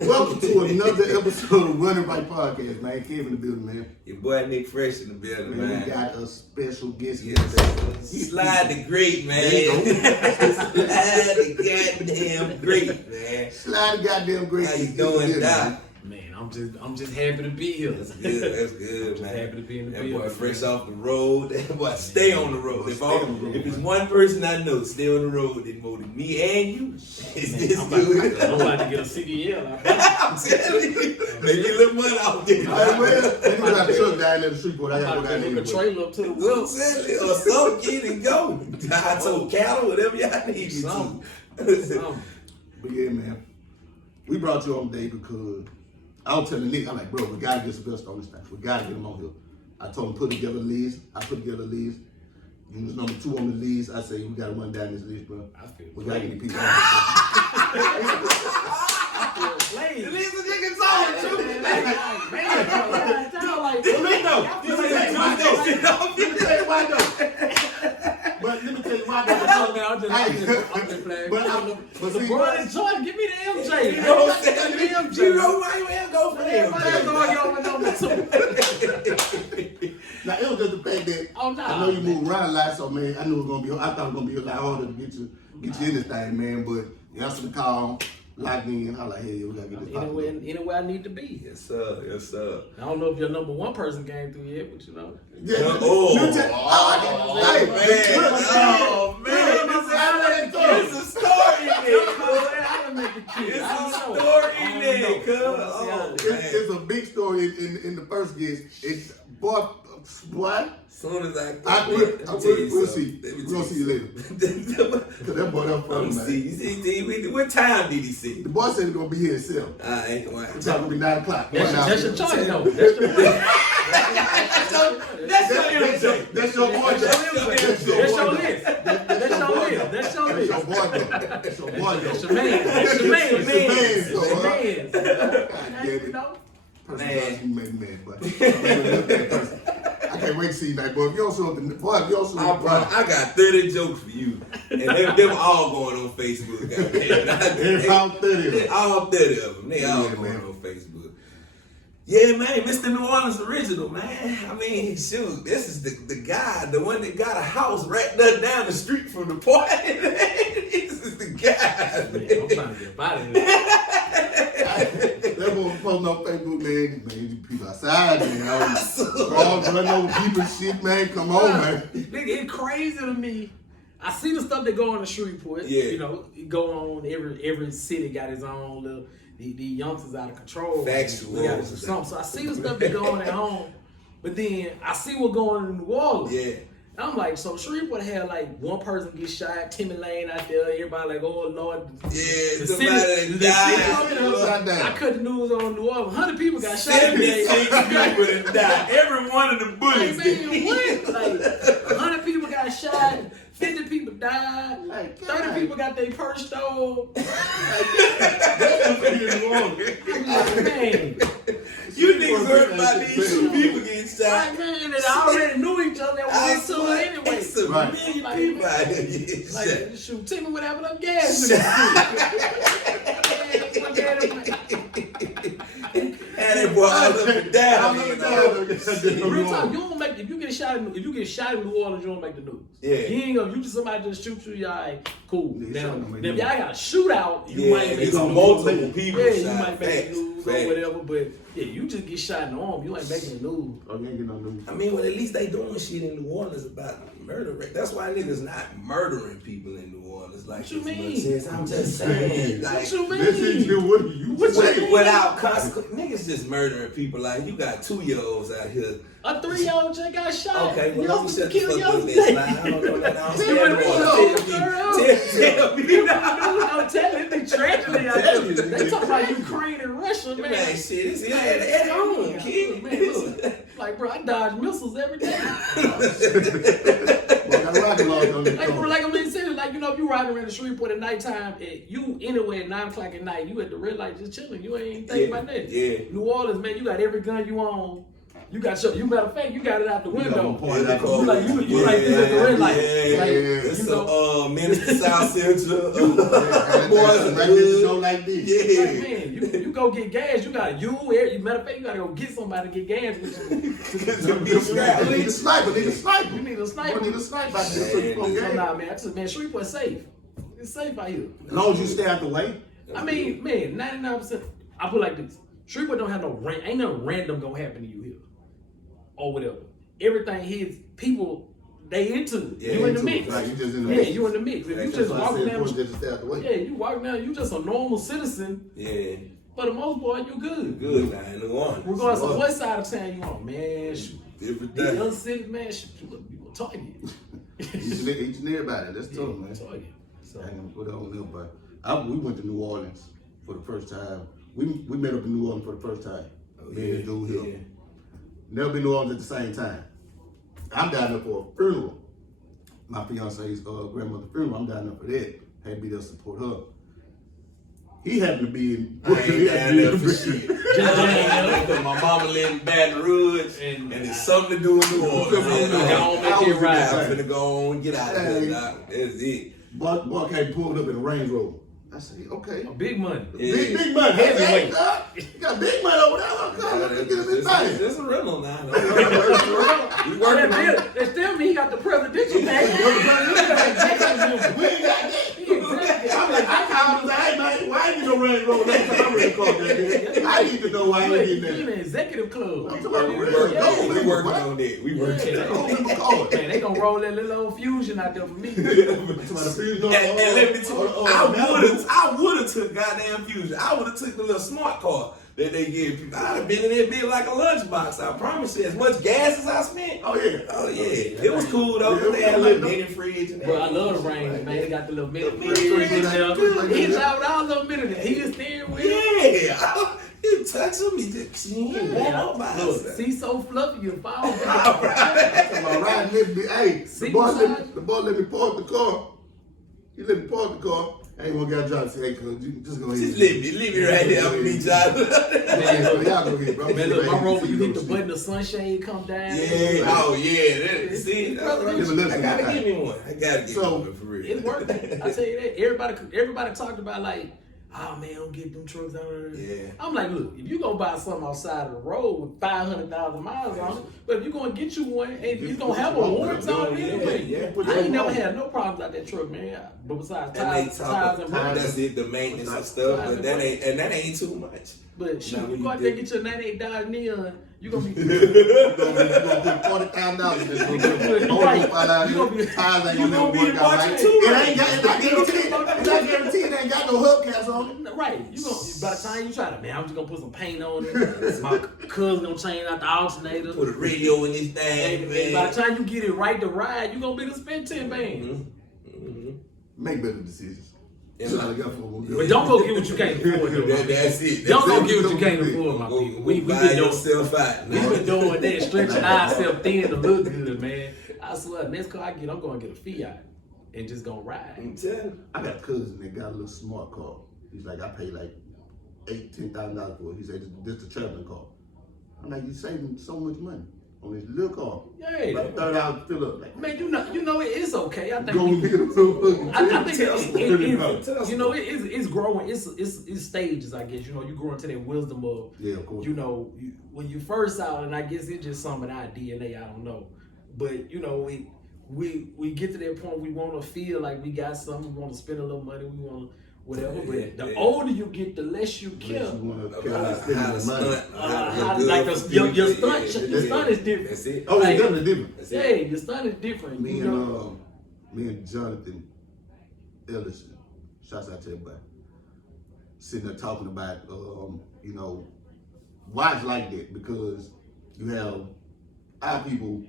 Welcome to another episode of Running Right Podcast, man. Kevin in the building, man. Your boy Nick Fresh in the building, man. We got a special guest here. Slide the great, man. Slide the goddamn great, man. Slide the goddamn great. How you doing, Doc? Man, I'm just happy to be here. That's good, man. Happy to be in the That building. boy fresh off the road. That boy stay on the road. If If it's one person I know stay on the road, then more than me and you, it's this I'm good. about to get a CDL. I'm telling you, make you a little money off this. Hey, man, they got the truck down there in Shreveport. I got to go down I'm there. the trailer up to the Well, wheels. or some kid and go. I told cattle, whatever y'all need you Something. to. But yeah, man, we brought you on today because I was telling Nick, I'm like, bro, we got to get Sylvester on this thing. We got to get him on here. I told him put together a list. I put together a list. You was number 2 on the list. I say, we got to run down this list, bro. I feel We got to get the people on The list of niggas on too. But let me tell you why though. But see, LeBron Jordan, give me the MJ. You know what I'm saying? Give me the MJ. You know why you ain't go for Everybody know them. y'all number 2. now it was just the fact that Oh, nah, I know you man. move around a lot, so man, I knew it was gonna be. I thought it was gonna be a lot harder to get you in this thing, man. But you answered the call, locked in. I like, hey, we gotta get this poppin'. Anywhere I need to be. Yes, sir. Yes, sir. I don't know if your number 1 person came through yet, but you know. Yeah, Oh, hey, oh, man. It's a story in there. I didn't make the kid. It's I a don't know. story I in don't there, know. cuz. Oh, It's a big story in the first guest. It's boy. Soon as We'll see. We're gonna see you later. Cause that boy up front, man. See, what time did he see? The boy said he's gonna be here at 7. I ain't going It's gonna be 9 o'clock. That's your choice, though. That's your That's your boy. That's your list. That's your list. That's your boy. That's your boy. That's your man. That's your man. That's your man, That's your man. man. God damn it. Person Man. does you make me mad, but I can't wait to see you tonight, boy. If you don't show up, if you don't show up, I got 30 jokes for you. And them all going on Facebook. every all 30. All 30 of them. They all Yeah, going man. on Facebook. Yeah, man, Mr. New Orleans original, man. I mean, shoot, this is the guy, the one that got a house right there down the street from the party. This is the guy. Man, I'm trying to get about it. That boy posting on Facebook, man, you people outside, man. All running over people and shit, man. Come on, man. Nigga, it's crazy to me. I see the stuff that go on the Shreveport. Yeah. You know, it go on, every city got its own little, the youngsters out of control. Factual. We gotta do something. So I see the stuff that go on at home, but then I see what going on in New Orleans. Yeah. And I'm like, so Shreveport had like one person get shot, Timmy Lane out there, everybody like, oh Lord. Yeah, The somebody city- died. Down. I cut the news on New Orleans. 100 people got shot. 76 people have died. Every one of the Like, bullets. man, what? Like, 100 people got shot, 50 people died, Like, 30 people got their purse stole. Wrong. I'm like, man, You niggas heard about these 2 people getting shot. like, man, they already knew each other at I one two swear, anyway. it's a Right. million people out here getting shot. Like, shoot, Timmy would have enough gas in And that boy all up and down. Real talk, you don't make if you get shot in New Orleans, you don't make the news. Yeah. You ain't gonna just somebody just shoot you, y'all like, cool. Yeah, Now, shot don't make if news. y'all got a shootout, you Yeah, might make it's the on news. multiple people Yeah, you shot. might make Facts, the news facts. or whatever, but yeah, you just get shot in the arm, you ain't making the news. Oh, you ain't getting no news. I mean, well, at least they doing shit in New Orleans about murder rate. That's why niggas not murdering people in New Orleans. Like, What you this mean? much sense. I'm just saying. Like, What you mean? This is you. What are you saying? without consequence. Niggas just murdering people. Like, you got 2-year-olds out here. A 3-year-old just got shot. Okay, well, you let me supposed to shut the kill fuck your up that slide. I don't know that. I'm scared of Tell Tell me. Don't tell it. The tragedy out there. They talk about Ukraine and Russia, man. Man, shit, it's at home, kid. Man, listen, like, bro, I dodge missiles every day. Well, I got rocket launch on this Like, bro, phone. like I'm saying, like, you know, if you riding around the Shreveport at nighttime, you anywhere at 9 o'clock at night, you at the red light just chilling. You ain't thinking about that. Yeah. New Orleans, man, you got every gun you own. You got your, you matter of fact, you got it out the window. point it out the You like you like this at the red light. Yeah, Like, it's you know, Minister South Central. Boys, Boys, right there, go like this. yeah. like, man, you you go get gas, you gotta matter of fact, you gotta go get somebody to get gas with you. You need a sniper. You need a sniper. You need a sniper out there. So nah, man, Shreveport safe. It's safe out here. As long as you stay out the way. I mean, man, 99%. I put it like this: Shreveport don't have ain't nothing random gonna happen to you here, or whatever. Everything here, people they into. Yeah, You in the mix. Right, you just in the mix. Yeah, you in the mix. If you just walk down, just stay out the way. yeah, you walk down, you just a normal citizen. Yeah. For the most part, you good. Good, man. New Orleans. Regardless of what side of town you on, man. Shoot. Different The day. other city, man, shoot, you a target. Each and everybody. That's tough, man. Target. So, I ain't gonna put it on them, but we went to New Orleans for the first time. We met up in New Orleans for the first time. Me and the dude here. Never been to New Orleans at the same time. I'm down there for a funeral. My fiance's grandmother's funeral. I'm down there for that. Had to be there to support her. He happened to be in. I ain't down there for shit. Because my mama lived in Baton Rouge, and it's something to do in New Orleans. Go on, make it right. I'm finna go on, get out of here. That's it. Buck had pulled up in a Range Rover. I said, okay. Big money. Big money. Heavyweight. You got big money over there. Let's get him inside. It's a rental now. We working on it. They still me, he got the presidential package. We ain't got that. I'm like, I called him and said, hey, man, why ain't you no Range Rover? That's what I'm ready to call that. I need to know why I ain't getting in that. an executive club. I'm talking We working on that. We working on Man, they gonna roll that little old fusion out there for me. And let me tell you, I would have took goddamn Fusion. I would have took the little smart car that they give people. I'd have been in there big like a lunchbox. I promise you. As much gas as I spent. Oh yeah. It was cool though. They had a little mini fridge and Bro, I love the Range, man. They got the little mini fridge in there. He's out with all the minute. He just steering wheel. Yeah. You touch him, he just Look, see so fluffy, you fall. Hey, the boy let me park the car. He let me park the car. I ain't want to get drive and say, hey, cuz, you just go ahead. Just leave me right there. I'm gonna meet y'all. Y'all go ahead, bro. Man, look, my Rover, you hit the button, the sunshade come down. Yeah. Oh, yeah. See, I gotta give me one. One for real. It's working. I tell you that. Everybody talked about like, oh man, don't get them trucks out there. Yeah. I'm like, look, if you gonna buy something outside of the road with 500,000 miles on it, but if you're gonna get you one and you're gonna have a warranty on it anyway. I ain't never had no problems out that truck, man. But besides tires and brakes. That's it, the maintenance and stuff, but that ain't too much. But shoot, you go out there and get your 98 Dodge Neon, you gonna be $40,000 in this one. Tires ain't gonna never work out right. It's not guaranteed. It ain't got no hubcaps on it. Right. You gonna by the time you try to, man, I'm just gonna put some paint on it. My cousin gonna change out the alternator. Put a radio in this thing, man. By the time you get it right to ride, you gonna be the spend 10 bands. Make better decisions. But don't go get what you can't afford. That's it. Don't go get what you can't afford, my people. We've been doing that, stretching ourselves thin to look good, man. I swear, next car I get, I'm gonna get a Fiat and just gonna ride. I got a cousin that got a little smart car. He's like, I pay like $10,000 for it. He said, this is a traveling car. I'm like, you saving so much money on this little car. Yeah, like $30 to fill up. Like, man, you know it is okay. I think it's growing. It's stages, I guess. You know, you grow into that wisdom of, of course. You know, when you first out, and I guess it's just some of our DNA. I don't know, but you know, we get to that point. We want to feel like we got something. We want to spend a little money. We want to. Whatever, but the older you get, the less you care. How to stunt. Like your stunt is different. That's it. Oh, it's definitely different. Yeah, your stunt is different. Me and Jonathan Ellison, shouts out to everybody, sitting there talking about, you know, why it's like that, because you have our people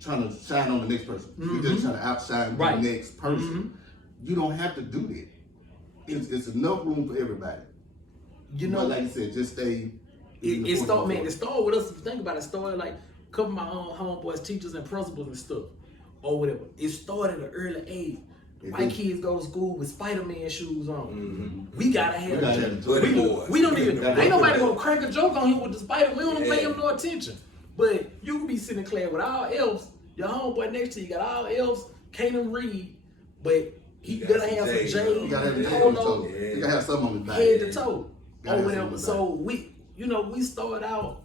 trying to shine on the next person. You're just trying to outshine the next person. You don't have to do that. It's enough room for everybody. You know, but like you said, just stay. It started with us. If you think about it, it started like a couple of my own homeboys, teachers and principals and stuff, or whatever. It started at an early age. My kids go to school with Spider-Man shoes on. We gotta have we don't even. Ain't nobody gonna crack a joke on him with the Spider. We don't pay him no attention. But you can be sitting in class with all elves. Your homeboy next to you got all elves. Can't even read, but He got better some have some J's J's, on. You gotta have the Yeah. head on the polo, toe. You gotta have something on the back. head to toe, Gotta or have whatever. something So we started out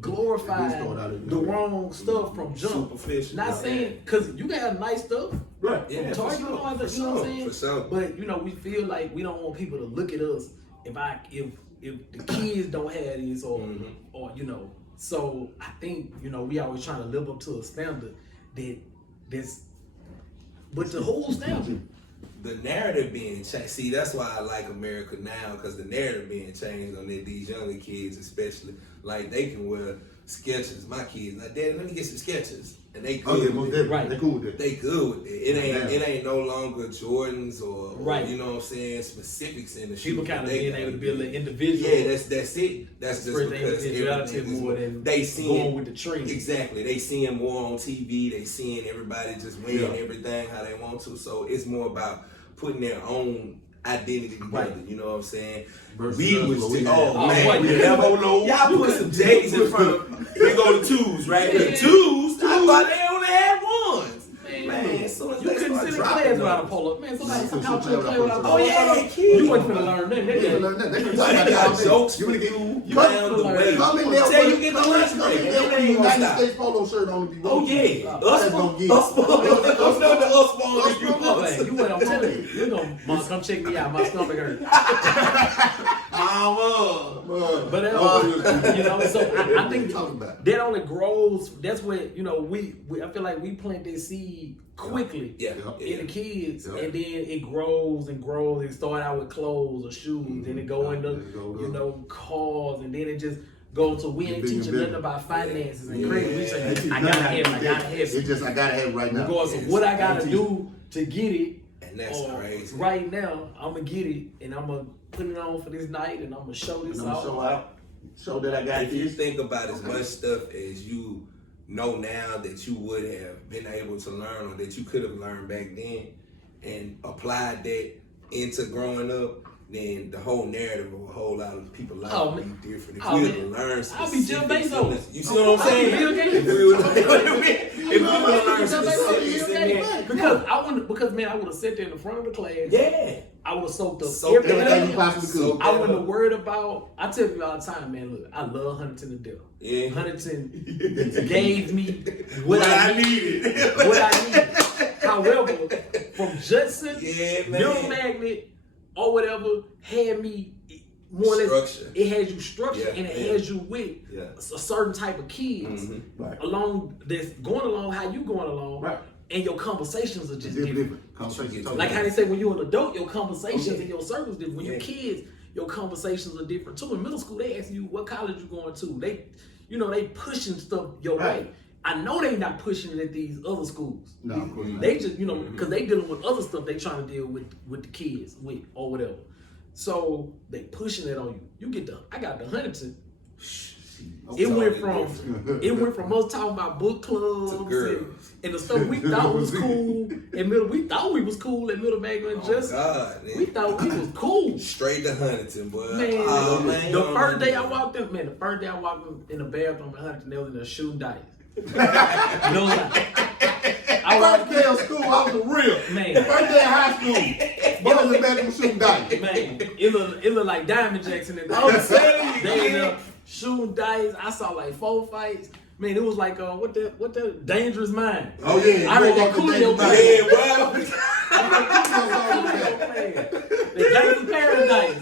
glorifying started out the wrong stuff from jump. Superficial. Not saying, because you can have nice stuff. Right. Yeah, From for Target, sure, you know what I'm for sure, saying? for sure. But we feel like we don't want people to look at us if the kids don't have this or So I think we always trying to live up to a standard but the whole standard. The narrative being changed. See, that's why I like America now, because the narrative being changed on these younger kids, especially. Like, they can wear Skechers. My kids, like, Daddy, let me get some Skechers, and they good. Oh yeah, most with it. definitely. Right. They cool with that. They good with it. It ain't no longer Jordans or Right. you know what I'm saying, specifics in the shoe. People kind of They being got able to it. be a little individual. Yeah, that's it. That's just Express their because individuality everything is more than they going seeing with the trend. Exactly, they seeing more on TV. They seeing everybody just wearing Yeah. everything how they want to. So it's more about putting their own identity together. Right. You know what I'm saying? Versus We us, was what we just, had. man, we yeah. never know. Y'all put some J's in front of. We go to twos, right? The twos. I thought they only had ones. Man, as soon as You they couldn't start sit in dropping class them. without a polo. Man, somebody Man, some sit couch in in class class without a without polo. Oh, yeah, kids. You wasn't finna learn nothing. They They learn that. They They can talk about got that. jokes You for wanna get you come down the learn. way. Come in there Until with you get the lunch break. They And then they United gonna stop. States polo shirt on if you Oh want. yeah, That's us gonna get. us if you Man, want. you went on polo. You gonna mom, come check me out. My stomach hurt. Mama. But so I think Talking about. that only grows. That's what we I feel like we plant that seed quickly Yeah, in the kids, Yeah. and then it grows and grows. It start out with clothes or shoes, and it go into It go up. cars, and then it just goes to we ain't Bigger and teaching bigger. nothing about finances and Yeah. credit. We say It's I gotta have it. I gotta have It's it. just I gotta have it right now. Regardless of what I gotta do to get it. And that's Or crazy. right now, I'm gonna get it, and I'm gonna put it on for this night, and I'm gonna show this And I'm off. gonna show out. Show that I got If you this. think about as much stuff as you know now that you would have been able to learn or that you could have learned back then and applied that into growing up, then the whole narrative of a whole lot of people's life Oh, would man. be different. If Oh, we man. would have learned I'll be Jeff specifics Bezos. in this- You see what I'm I'll be saying? Bill Gates. If we would have learned specifics in that. Because man, I would have sat there in the front of the class. Yeah. I would have soaked up Soaked Everything you everything. possibly could. So- I wouldn't have worried about. I tell you all the time, man. Look, I love Huntington to death. Yeah. Huntington gave me What what I I needed. needed. What I needed. However, from Judson, Yeah, man. Middle Magnet, or whatever, had me more or less. Structure. It has you structured, Yeah, and it yeah. has you with Yeah. a certain type of kids Right. along that's going along how you going along, Right. and your conversations are just Different, different. different. Conversation. Like how they say when you're an adult, your conversations Okay. and your circles different. When Yeah. you're kids, your conversations are different too. In middle school, they ask you what college you going to. They pushing stuff your Right. way. I know they not pushing it at these other schools. No, of course not. They just because they dealing with other stuff they trying to deal with the kids with or whatever. So they pushing it on you. I got the Huntington. It went from us talking about book clubs To girls. and the stuff we thought was cool in middle. We thought we was cool at Middle Magnet and Oh, Justin. God, man. We thought we was cool. Straight to Huntington, boy. Man, Oh, man, the you first don't day know. I walked in the bathroom at Huntington, they was in there shooting dice. No lie. I First walked day of school, I was a real. Man. First day of high school, boys in the bathroom shooting dice. Man, it looked like Diamond Jackson in there. I'm telling you, They in man. there shooting dice. I saw like 4 fights. Man, it was like what the Dangerous Mind. Oh yeah, I heard that you Coolio walk the Yeah, day. well. The Gangster Paradise.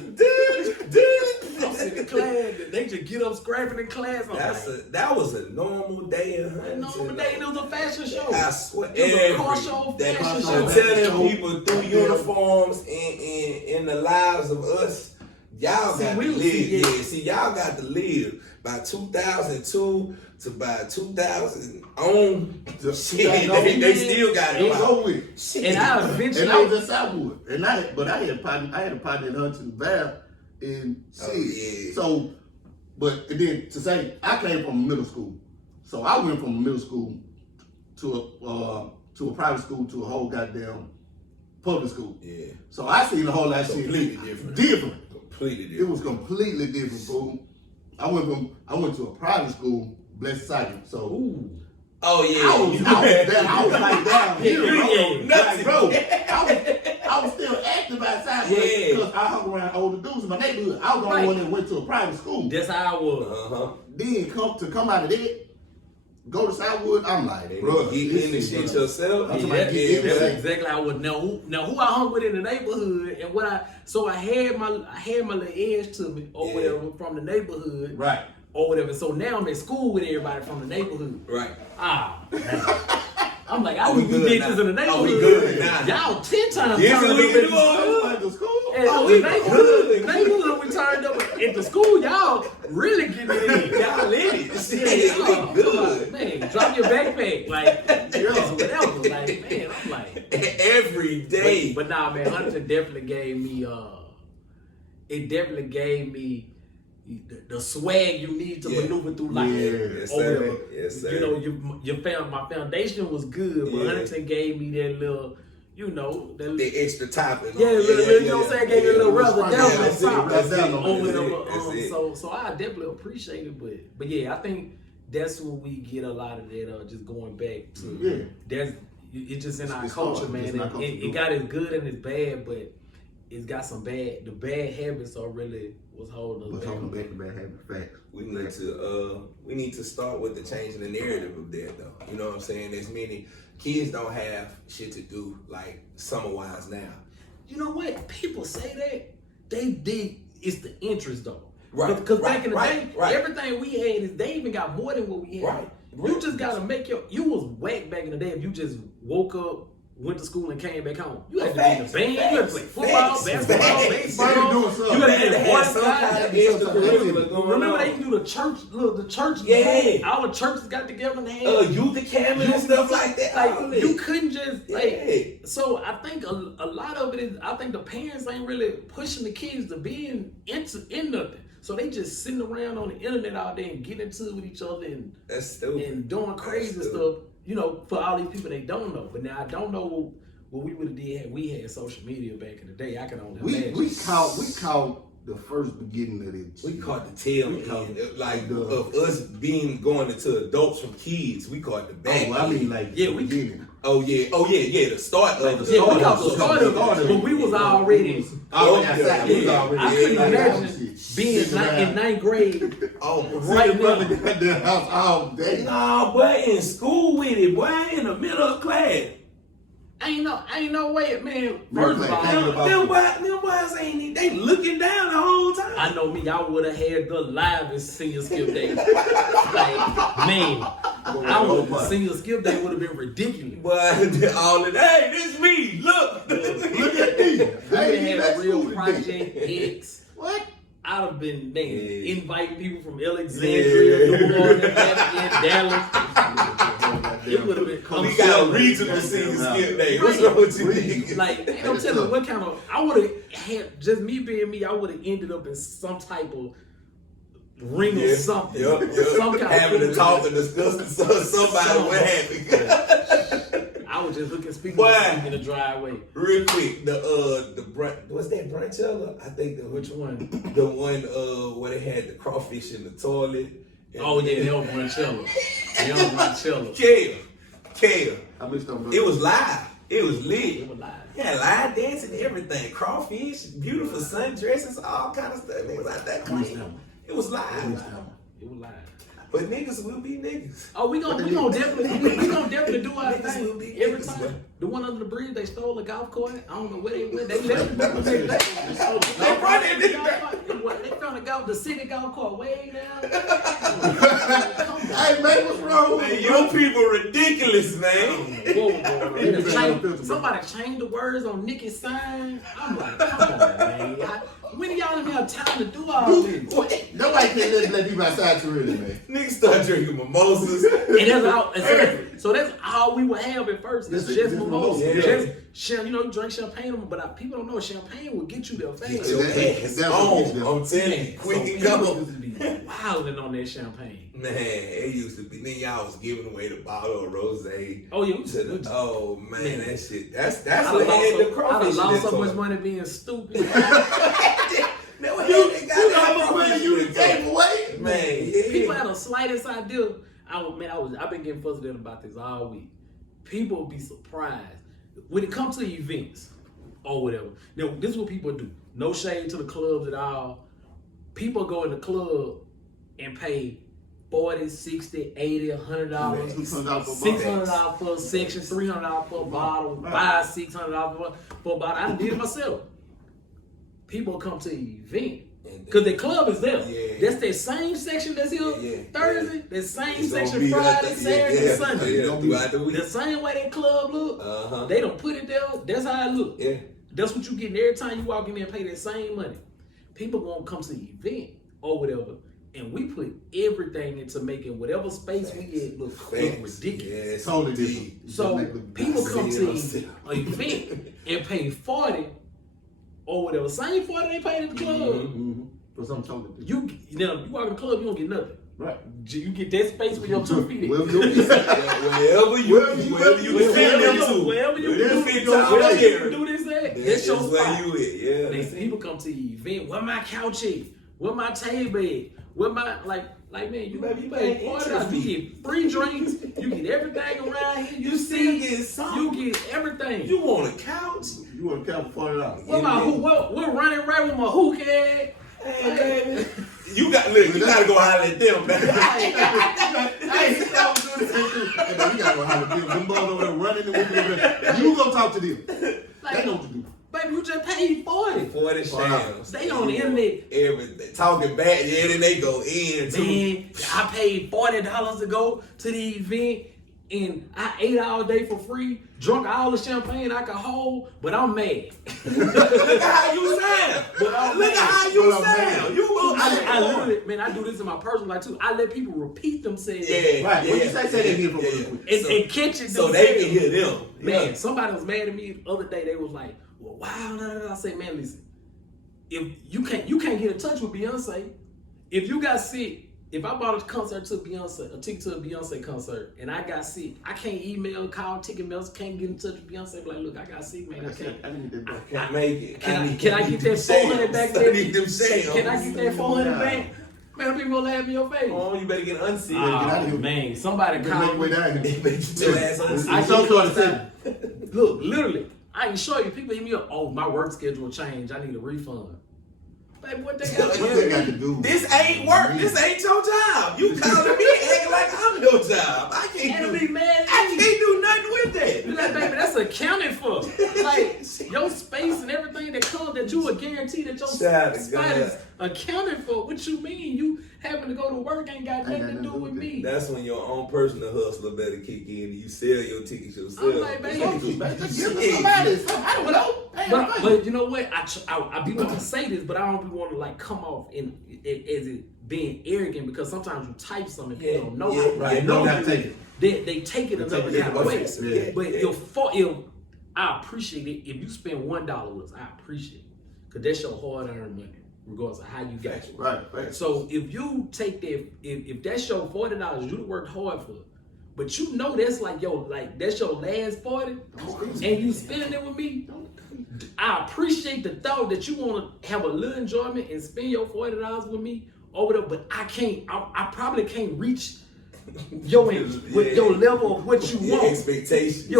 I'm sitting in class. They just get up scrapping in class. I'm like, That was a normal day in Huntington. no, but it was a fashion show. I swear, It was a car show, that fashion I'm show. telling people through uniforms in the lives of us, y'all See, got we to was- live. yeah. Yeah, see, y'all got to live by 2002 to by 2000 on. Shit, they still got it. It was out. over with. Shit. And I eventually, And I was in Southwood, and I had a partner in Huntington Valley in Oh, C. yeah. So, and then to say I came from middle school, so I went from middle school to a private school to a whole goddamn public school. Yeah, So I seen a whole lot of shit Completely different. Completely It different. was completely different, fool. I went to a private school, Blessed Cycle. So ooh, Oh yeah. I was like down here, Yeah. Like, bro, I was still active outside because I hung around older dudes in my neighborhood. I was the only one that went to a private school. That's how I was. Then come out of that, go to Southwood. I'm like, bro, get in the shit yourself. That's exactly how I was. Now who I hung with in the neighborhood and what I had my little edge to me or whatever from the neighborhood. Right. Or whatever. So now I'm at school with everybody from the neighborhood. Right. I'm like, I was bitches in the neighborhood. Oh, we good now. Y'all 10 times Yes, turned we up can at do the school. we neighborhood we turned up at the school. Y'all really getting it in. Y'all in it. We good. Man, drop your backpack. Like, whatever. Like, man, I'm like. Every day. But nah, man, Huntington definitely gave me, the swag you need to maneuver through life. Yes, sir. Yes, sir. You know, my foundation was good, but Huntington gave me that little, you know, the extra topping. You know what I'm saying? Gave me a little rubber down on top. So I definitely appreciate it, but yeah, I think that's where we get a lot of that. Just going back to it's just in our culture, man. It got its good and it's bad, but it's got some bad. The bad habits are really what's holding us back. The bad habits, facts. We need to start with the changing the narrative of that, though. You know what I'm saying? There's many kids don't have shit to do like summer-wise now. You know what? People say that they dig. It's the interest though. Right. Because back in the day, everything we had is they even got more than what we had. Right. You just gotta make you was whack back in the day if you just woke up, went to school and came back home. You had to be in the band, you had to play football, basketball, baseball. You had to have some kind of extracurricular. Remember they used to do the church. Yeah. All the churches got together and had youth academy and stuff like that. Like you couldn't just so I think a lot of it is I think the parents ain't really pushing the kids to be in nothing. So they just sitting around on the internet all day and getting into it with each other and that's stupid. And doing crazy stuff. You know, for all these people they don't know. But now I don't know what we would have did. We had social media back in the day. I can only imagine. We caught the first beginning of it. We caught the tail end, of us going into adults from kids. We caught the back. I mean, like beginning. The start of the start. We caught the start of it, but we was already outside. I couldn't imagine being in ninth grade. Right now. House all day. No, but in school with it, boy, in the middle of class. Ain't no way, man. First of all, them boys they looking down the whole time. I know me, I would have had the livest senior skip day. Senior skip day would have been ridiculous. But all of that, hey, this me. Look at me. We had real Project X. What? I'd have been inviting people from Alexandria, New Orleans, Dallas. It would have been. We got a regional senior skip day. What's wrong with you niggas? Like, I'm telling you, what kind of? I would have had just me being me. I would have ended up in some type of ring or something. Some kind having of to talk and discuss somebody what happened. I was just looking speaking in the driveway. Real quick, the brunch, was that brunchella? I think which one? The one where they had the crawfish in the toilet. Oh yeah, that was brunchella. Kale. I missed on it was live. It was lit. It was live. Yeah, live dancing, everything. Crawfish, beautiful sundresses, all kind of stuff. It was out that clean. It was live. It was live. But niggas will be niggas. Oh, we gonna definitely do our thing every time. The one under the bridge, they stole a golf cart. I don't know where they went. They left it. They found the city golf cart way down. Hey man, what's wrong with you? Your people ridiculous, man. Somebody changed the words on Nicky's sign. I'm like, come on, man. When do y'all even have time to do all this? Nobody can let people outside too early, man. Niggas start drinking mimosas. And that's all. So that's all we would have at first. It's just mimosas. You drink champagne, but people don't know champagne will get you there fast. I'm telling you, quick and go. Wilding on that champagne. Man, it used to be. Then y'all was giving away the bottle of rosé. Oh yeah. Oh man, that shit. That's what had the crawfish. I lost so much money being stupid. You know how much money you gave away? Man, People had the slightest idea. I've been getting frustrated about this all week. People be surprised when it comes to events or whatever. Now, this is what people do. No shade to the clubs at all. People go in the club and pay $40, $60, $80, $100, $600 for a section, $300 for a bottle, $500, $600 for a bottle. I did it myself. People come to the event because the club is there. Yeah. That's that same section that's here Thursday. That same It's gonna section be Friday, Saturday, Sunday. Throughout the week. The same way that club look, they don't put it there. That's how it look. Yeah. That's what you getting every time you walk in there and pay that same money. People won't come to the event or whatever, and we put everything into making whatever space we get look ridiculous. Yes, Totally different. So people come to an event and pay 40 or whatever, same 40 they paid at the club. Mm-hmm. For something totally different. You walk in the club, you don't get nothing. Right. You get that space for your 2 feet. Wherever you Wherever you do this at, that's your where spot. you at. Yeah. They say people come to the event. Where my couch at? Where my table at? Where my like man? You pay $40. You get free drinks. You get everything around here. You still see, get something. you get everything. You want a couch? You want to count for $40. What my hook? What running right with my hook at? Hey, baby. You gotta go holler at them, man. Hey, you gotta go holler at them. Them boys over there running and whipping. You go talk to them. They know what to do. Baby, you just paid 40. 40 shams. They on the internet. Everything. Talking back, then they go in too. Man, I paid $40 to go to the event, and I ate all day for free, drunk all the champagne I could hold, but I'm mad. Look at how you sound. Look at how you sound. I literally, man, I do this in my personal life too. I let people repeat themselves. Yeah. Right. What you say that here for And catch it. So they can hear them. Man, somebody was mad at me the other day. They was like, well, wow, I say, man, listen, if you can't get in touch with Beyonce. If you got sick, if I bought a ticket to a Beyonce concert, and I got sick, I can't email, call, ticket mails, can't get in touch with Beyonce. Be like, look, I got sick, man. I can't make it. Can I get that 400 back there? I need them sales. Can I get that 400 back? Man, people gonna laugh in your face. Oh, you better get unsealed. Oh, man, somebody called me. Look, literally, I can show you. People hit me up. Oh, my work schedule changed. I need a refund. Baby, what they got to do? This ain't work. This ain't your job. You calling me acting like I'm your job. I can't do nothing with that. You're like, baby, that's accounted for. Like, your space and everything that comes, that you would guarantee that your spot is accounted for. What you mean? You having to go to work ain't got nothing to do with me. That's when your own personal hustler better kick in and you sell your tickets yourself. I'm like, baby, I don't know. But you know what? I be wanting to say this, but I don't want to like come off as it being arrogant, because sometimes you type something people don't know. Right. You don't have to take it. They take it another kind of way. Yeah. But I appreciate it if you spend $1 with us. I appreciate it, because that's your hard-earned money, regardless of how you got it. Right. So if you take that, if that's your $40, you worked hard for it. But you know that's that's your last 40, and you spending it with me. I appreciate the thought that you want to have a little enjoyment and spend your $40 with me over there, but I can't. I probably can't reach your level of what you want. Your expectations. I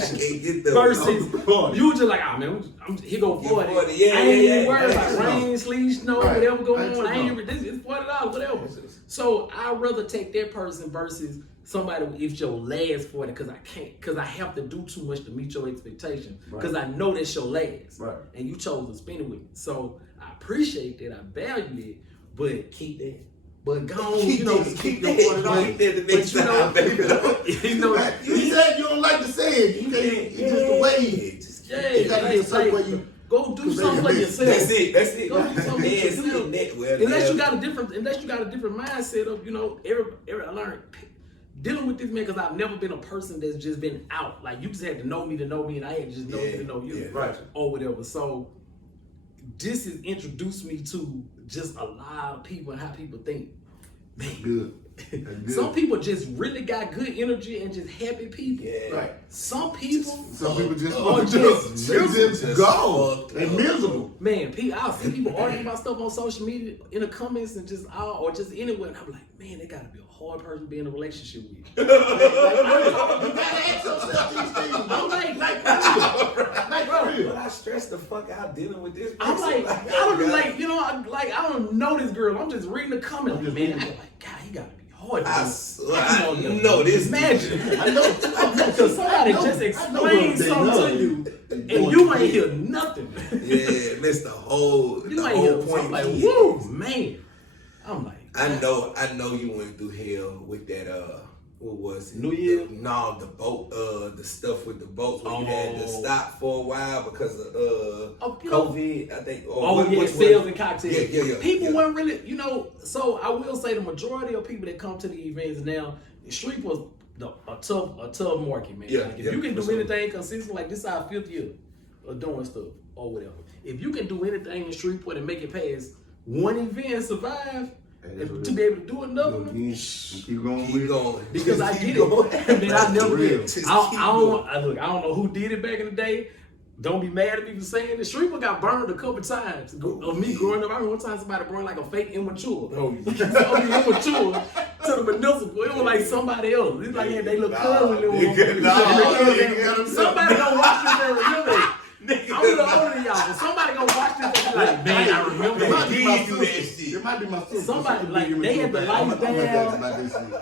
can't get them. Versus you just like, man, here go 40. I ain't even worried about rain, sleet, snow, whatever going on. I ain't even. It's $40, whatever. So I'd rather take that person versus somebody if your last 40, because I have to do too much to meet your expectation, because I know that's your last, and you chose to spend it with me. So I appreciate that, I value it, but keep that. But go on, keep your $40. But you said you don't like to say it. You can't. It's just the way. You gotta be a certain way. You go do something for yourself. That's it. Go do something for yourself. Unless you got a different mindset of, I learned dealing with this man, because I've never been a person that's just been out. Like, you just had to know me, and I had to just know me to know you, or whatever. So this has introduced me to just a lot of people and how people think. Man, good. Some people just really got good energy and just happy people. Yeah. Right. Some people, Some people just Oh, want to just go. They miserable. man, I'll see people arguing about stuff on social media in the comments and just or just anywhere, and I'm like, man, they gotta be a hard person to be in a relationship with. You gotta ask yourself these things. I'm like For real. But I stress the fuck out dealing with this. I'm like, I don't like, you know, I don't know this girl. I'm just reading the comments. I'm just Man, reading I'm it. like, God, he gotta be hard. I know this. Imagine. I know. Because somebody just explained something to you, and you ain't hear nothing. Yeah, missed the whole. You the ain't whole hear point. something. Like, whoa, man. I'm like, I know you went through hell with that. What was it? New Year? No, the boat. The stuff with the boats where you had to stop for a while because of COVID. I think. Sales and cocktails. Yeah. People weren't really, you know. So I will say the majority of people that come to the events now, Shreveport's a tough market, man. Yeah, Like if yeah, you can do for sure. anything consistent, like this is our 5th year of doing stuff or whatever. If you can do anything in Shreveport and make it past one event and survive, and to be able to do another one, Keep going. Keep going. because I Keep get going. it. I mean, I never Real. did. I don't know who did it back in the day. Don't be mad at me for saying this. Shreveport got burned a couple times. Of me growing up, I remember one time somebody burned like a fake immature. Oh, Immature to the municipal. It was like somebody else. It's like they look cousin. Somebody gonna watch this and remember it. I'm a little older than y'all, but somebody gonna watch this and be like, man, I remember that. It might be my sister. Somebody, like, they had the lights down.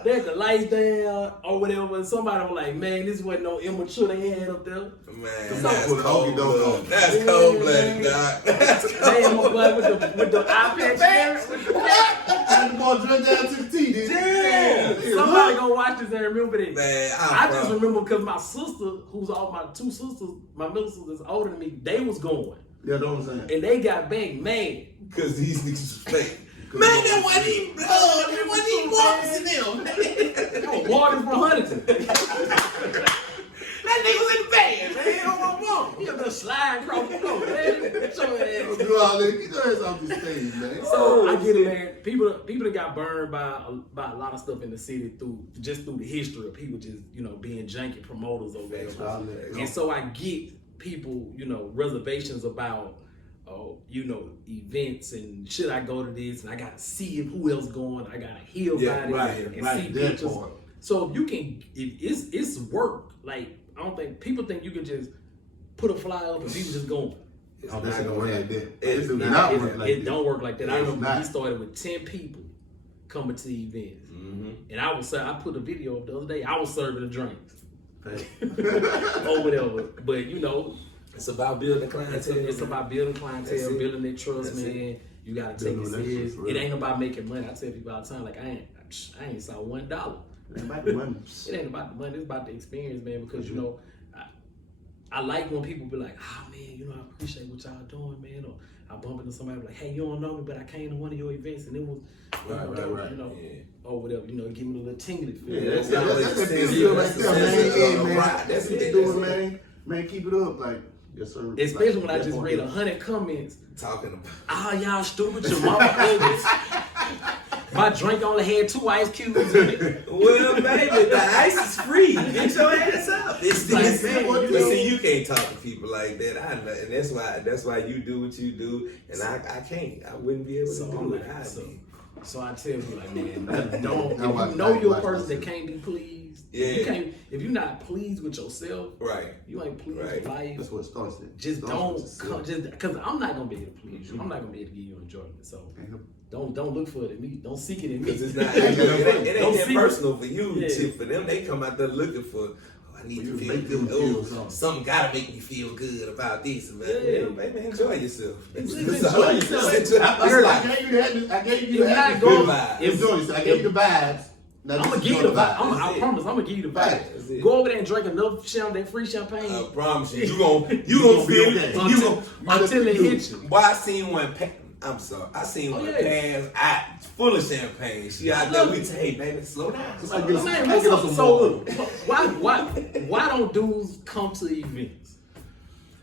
They had the lights down or whatever, and somebody was like, man, this wasn't no immature they had up there. Man, That's that's cold blooded. That's Yeah, cold blooded, man. Doc. That's They had my blood with the iPad parents. And the boy drunk down to the teeth. Damn! Somebody gonna watch this and remember that. Man, I just remember because my sister, who's all my 2 sisters, my middle sister is older than me, they was going. Yeah, know what I'm saying? And they got back mad. because these niggas was fake. Man, that wasn't even blood. That wasn't even marks in them. Yo, Morgan from Huntington. That nigga was in the band, man. He don't want to walk. He up there sliding across the floor, man. Get your ass. Do all that. Get your ass off the stage, man. So I get it, man. People that got burned by a lot of stuff in the city through the history of people just being janky promoters over there. And so I get people reservations about events and should I go to this and I gotta see who else going. I gotta hear about it and see pictures. So if you can, it's work. Like I don't think people think you can just put a flyer up and people just going. It's not gonna work like that. It don't work like that. I remember we started with 10 people coming to the events, and I put a video up the other day. I was serving the drinks or whatever. But it's about building clientele. It's about building clientele, building their trust, man. You gotta take it serious. It ain't about making money. I tell people all the time, like I ain't saw $1. It ain't about the money. It ain't about the money. It's about the experience, man. Because I like when people be like, "Oh man, I appreciate what y'all doing, man." Or I bump into somebody like, "Hey, you don't know me, but I came to one of your events and it was right. Or whatever, give me a little tingly feel." Yeah, that's that feel right there, man. That's what they doing, man. Man, keep it up, like. Yes, sir. Especially when I just read 100 comments talking about, "Oh, y'all stupid, your mama ugly. My drink only had 2 ice cubes in it." Well, baby, the ice is free. Get your ass up. See, you can't talk to people like that. I know, and that's why you do what you do, and I can't. I wouldn't be able to do it. So I tell you, like, man, don't. If you know you're a person that can't be pleased. Yeah. If you're not pleased with yourself, right? You ain't pleased with life. That's what it starts at. Just because I'm not gonna be able to please you. I'm not gonna be able to give you enjoyment. So don't look for it in me. Don't seek it in me. Because it's not. It ain't that personal for you. Yeah. For them, they come out there looking for. I need to feel good. Something gotta make me feel good about this, man. Yeah, baby, enjoy yourself. Enjoy yourself. I gave you the vibes. I gave you the vibes. I'm gonna give you the vibe. I promise. I'm gonna give you the vibe. Go over there and drink enough free champagne. I promise you. You gonna feel it. Until it hits you. Boy, I seen one. I'm sorry. I seen one pass full of champagne. She out there. We say, hey, baby, slow down. So why don't dudes come to events?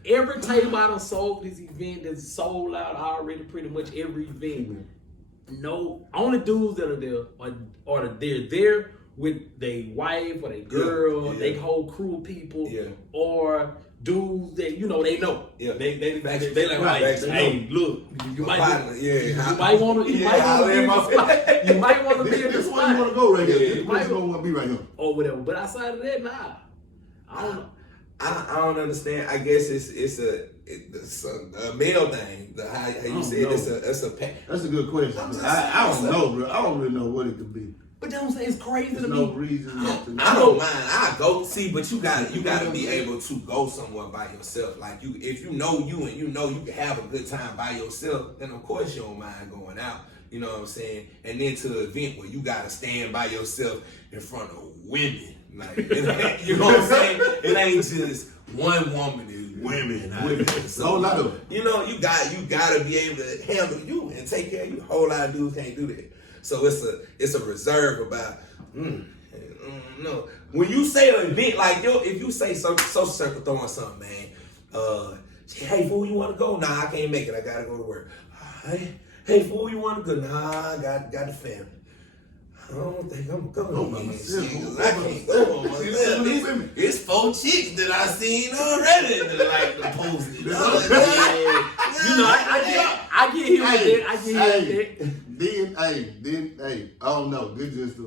Every table I done sold this event that's sold out already. Pretty much every event. No, only dudes that are there are they're there with their wife or their girl, they whole crew of people, or dudes that they know. Yeah. They like, hey, look, you might want to be in this This one you spot. want to go right here. This one you don't want to be right here. Or whatever. But outside of that, nah. I don't know. I don't understand. I guess it's a male thing. How you said it's a That's a good question. I don't know, bro. I don't really know what it could be. But that's what I'm saying. It's crazy There's to no me. reason not to know. I don't mind. I go see, but you gotta be able to go somewhere by yourself. Like if you know you and you know you can have a good time by yourself, then of course you don't mind going out. You know what I'm saying? And then to the event where you gotta stand by yourself in front of women. Like, you know what I'm saying? It ain't just one woman, it's women. So, lot of you know, you gotta be able to handle you and take care of you. A whole lot of dudes can't do that. So it's a reserve about no. When you say an event like if you say social circle throwing something, man, hey fool, you wanna go? Nah, I can't make it. I gotta go to work. Hey fool, you wanna go? Nah, I got the family. I don't think I'm going by myself. I can't go by myself. It's 4 chicks that I seen already that like the post. I get him with that. Then, I don't know. This is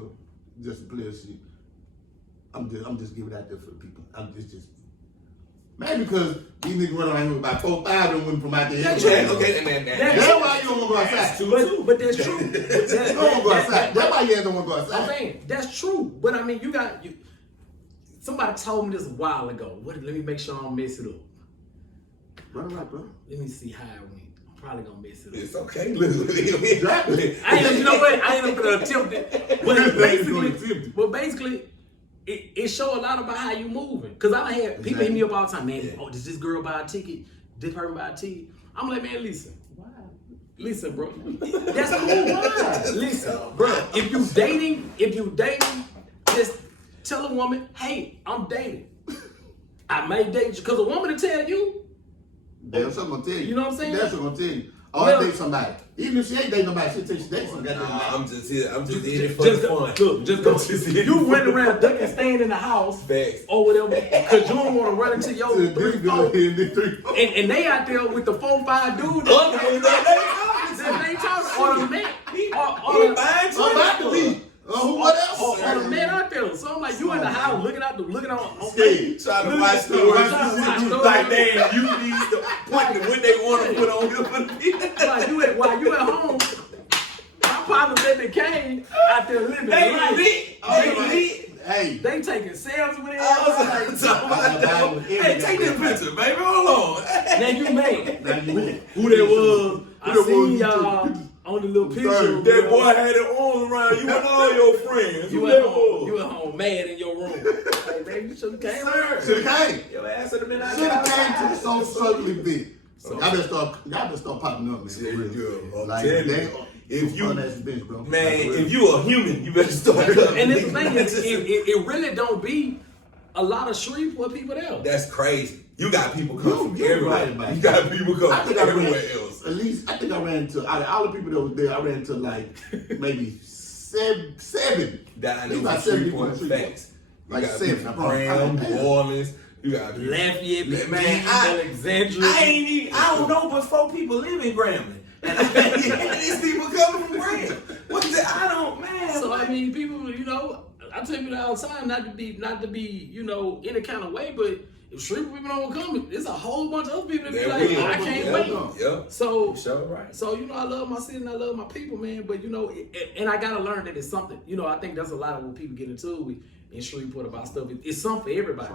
just a player shit. I'm just giving it out there for the people. Man, because these niggas run around here with about 4 or 5 of them from out there. That's okay, that's why you don't want to go outside. But that's true. You don't want to go outside. That's why you don't want to go outside. I'm saying, that's true. But I mean, somebody told me this a while ago. Let me make sure I don't mess it up. Right, bro. Let me see how it went. I'm probably going to mess it up. It's okay. You know what? I ain't going to attempt it. But basically, it show a lot about how you moving. Because I had people hit me up all the time, man, does this girl buy a ticket? This person buy a ticket? I'm like, man, listen. Why? Listen, bro. That's cool. Why? Listen, bro. If you dating, just tell a woman, hey, I'm dating. I may date you. Because a woman to tell you, that's what I'm going to tell you. You know what I'm saying? That's what I'm going to tell you. I date somebody. Even if she ain't dating nobody, she'll tell you she dating somebody. I'm just here for the fun. Look, you running around ducking, staying in the house or whatever, because you don't want to run into your 3, 4, and they out there with the 4, 5 dudes. They talking or the man, what else? Or the man out there. So I'm like, you in the house looking on trying to watch stories. Like, damn, you need to point what they want to put on here. While you at home, my partner said they came out there living. They taking selfies with it. Hey, take this picture, baby. Hold on. Now you made. Who that was? I seen y'all on the little picture. That boy had it arms around you and all your friends. You at home mad in your room. Hey, baby, you should have came. Should have came. Your ass would have been out Should have came to there. the social circle event. Y'all better start popping up, man. Like, if you a human, you better start up. And the thing is, it really don't be a lot of Shreveport people there. That's crazy. You got people coming from everywhere. Right, you got people coming from everywhere else. At least, I think I ran into, out of all the people that was there, I ran into like maybe seven. That I know from Shreveport facts. Like got 7. Brown, New Orleans. You got Lafayette, man, Alexandria. I don't know, but 4 people live in Grambling. And these people coming from Grambling. What's that? I don't, man. So I mean, people, I tell you that all the time, not to be, any kind of way, but if Shreveport people don't come, there's a whole bunch of other people that be like, I can't wait. Yeah. So, right. So, I love my city and I love my people, man. But, and I got to learn that it's something. I think that's a lot of what people get into in Shreveport about stuff. It's something for everybody.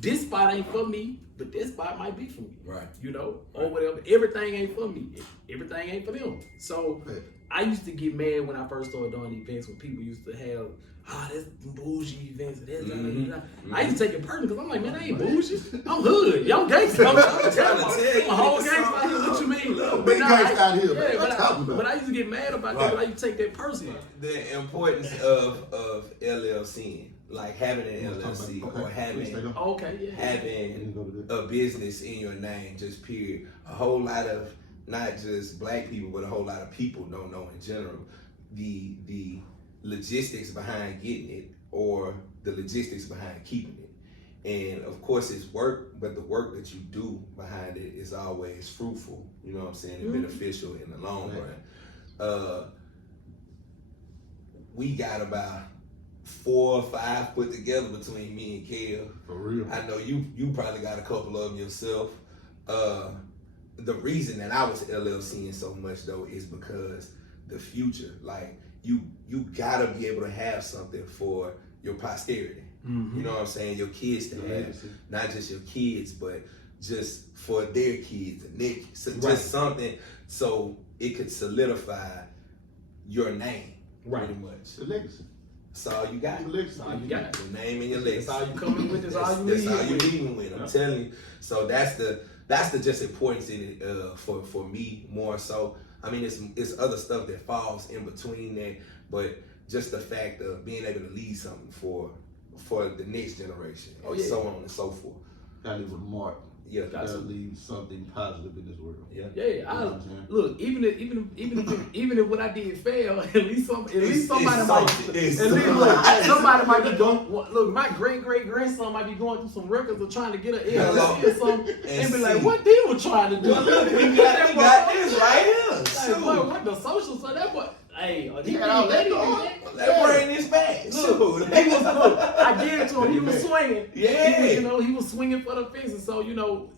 This spot ain't for me, but this spot might be for me. Right. Or whatever. Everything ain't for me. Everything ain't for them. So, I used to get mad when I first started doing events when people used to have, that's bougie events. I used to take it personal because I'm like, man, I ain't bougie. I'm hood. Y'all gangster. I'm trying to tell you. I'm a whole gangster out here. What you mean? Big gangster out here, man. But I used to get mad about that. But I used to take that personal. The importance of LLC, like having an LLC or having a business in your name, just period. A whole lot of not just black people, but a whole lot of people don't know in general the logistics behind getting it or the logistics behind keeping it. And of course it's work, but the work that you do behind it is always fruitful, you know what I'm saying, and beneficial in the long run. We got about 4 or 5 put together between me and Kel. For real. I know you probably got a couple of them yourself. The reason that I was LLCing so much though is because the future, like you gotta be able to have something for your posterity. You know what I'm saying? Your kids to have, not just your kids, but just for their kids and their kids. So just something so it could solidify your name, pretty much. The legacy. That's all you got. That's all you got. Your name and your legacy. That's all you coming with. That's all you That's leaving all you with. leaving with. I'm telling you. So that's the just importance in it for me more so. I mean, it's other stuff that falls in between that, but just the fact of being able to leave something for the next generation, and so on and so forth. Gotta leave a mark. Yeah, Gotta leave something positive in this world. Yeah. Look, even if what I did fail, at least somebody might be going. Look, my great grandson might be going through some records of trying to get an LLC or something, and be like, "What they were trying to do? Look, we got this right here. Like, boy, what the social? So that boy, hey, Let's bring this back. Look, I gave it to him. He was swinging. Yeah. He was swinging for the fences. So,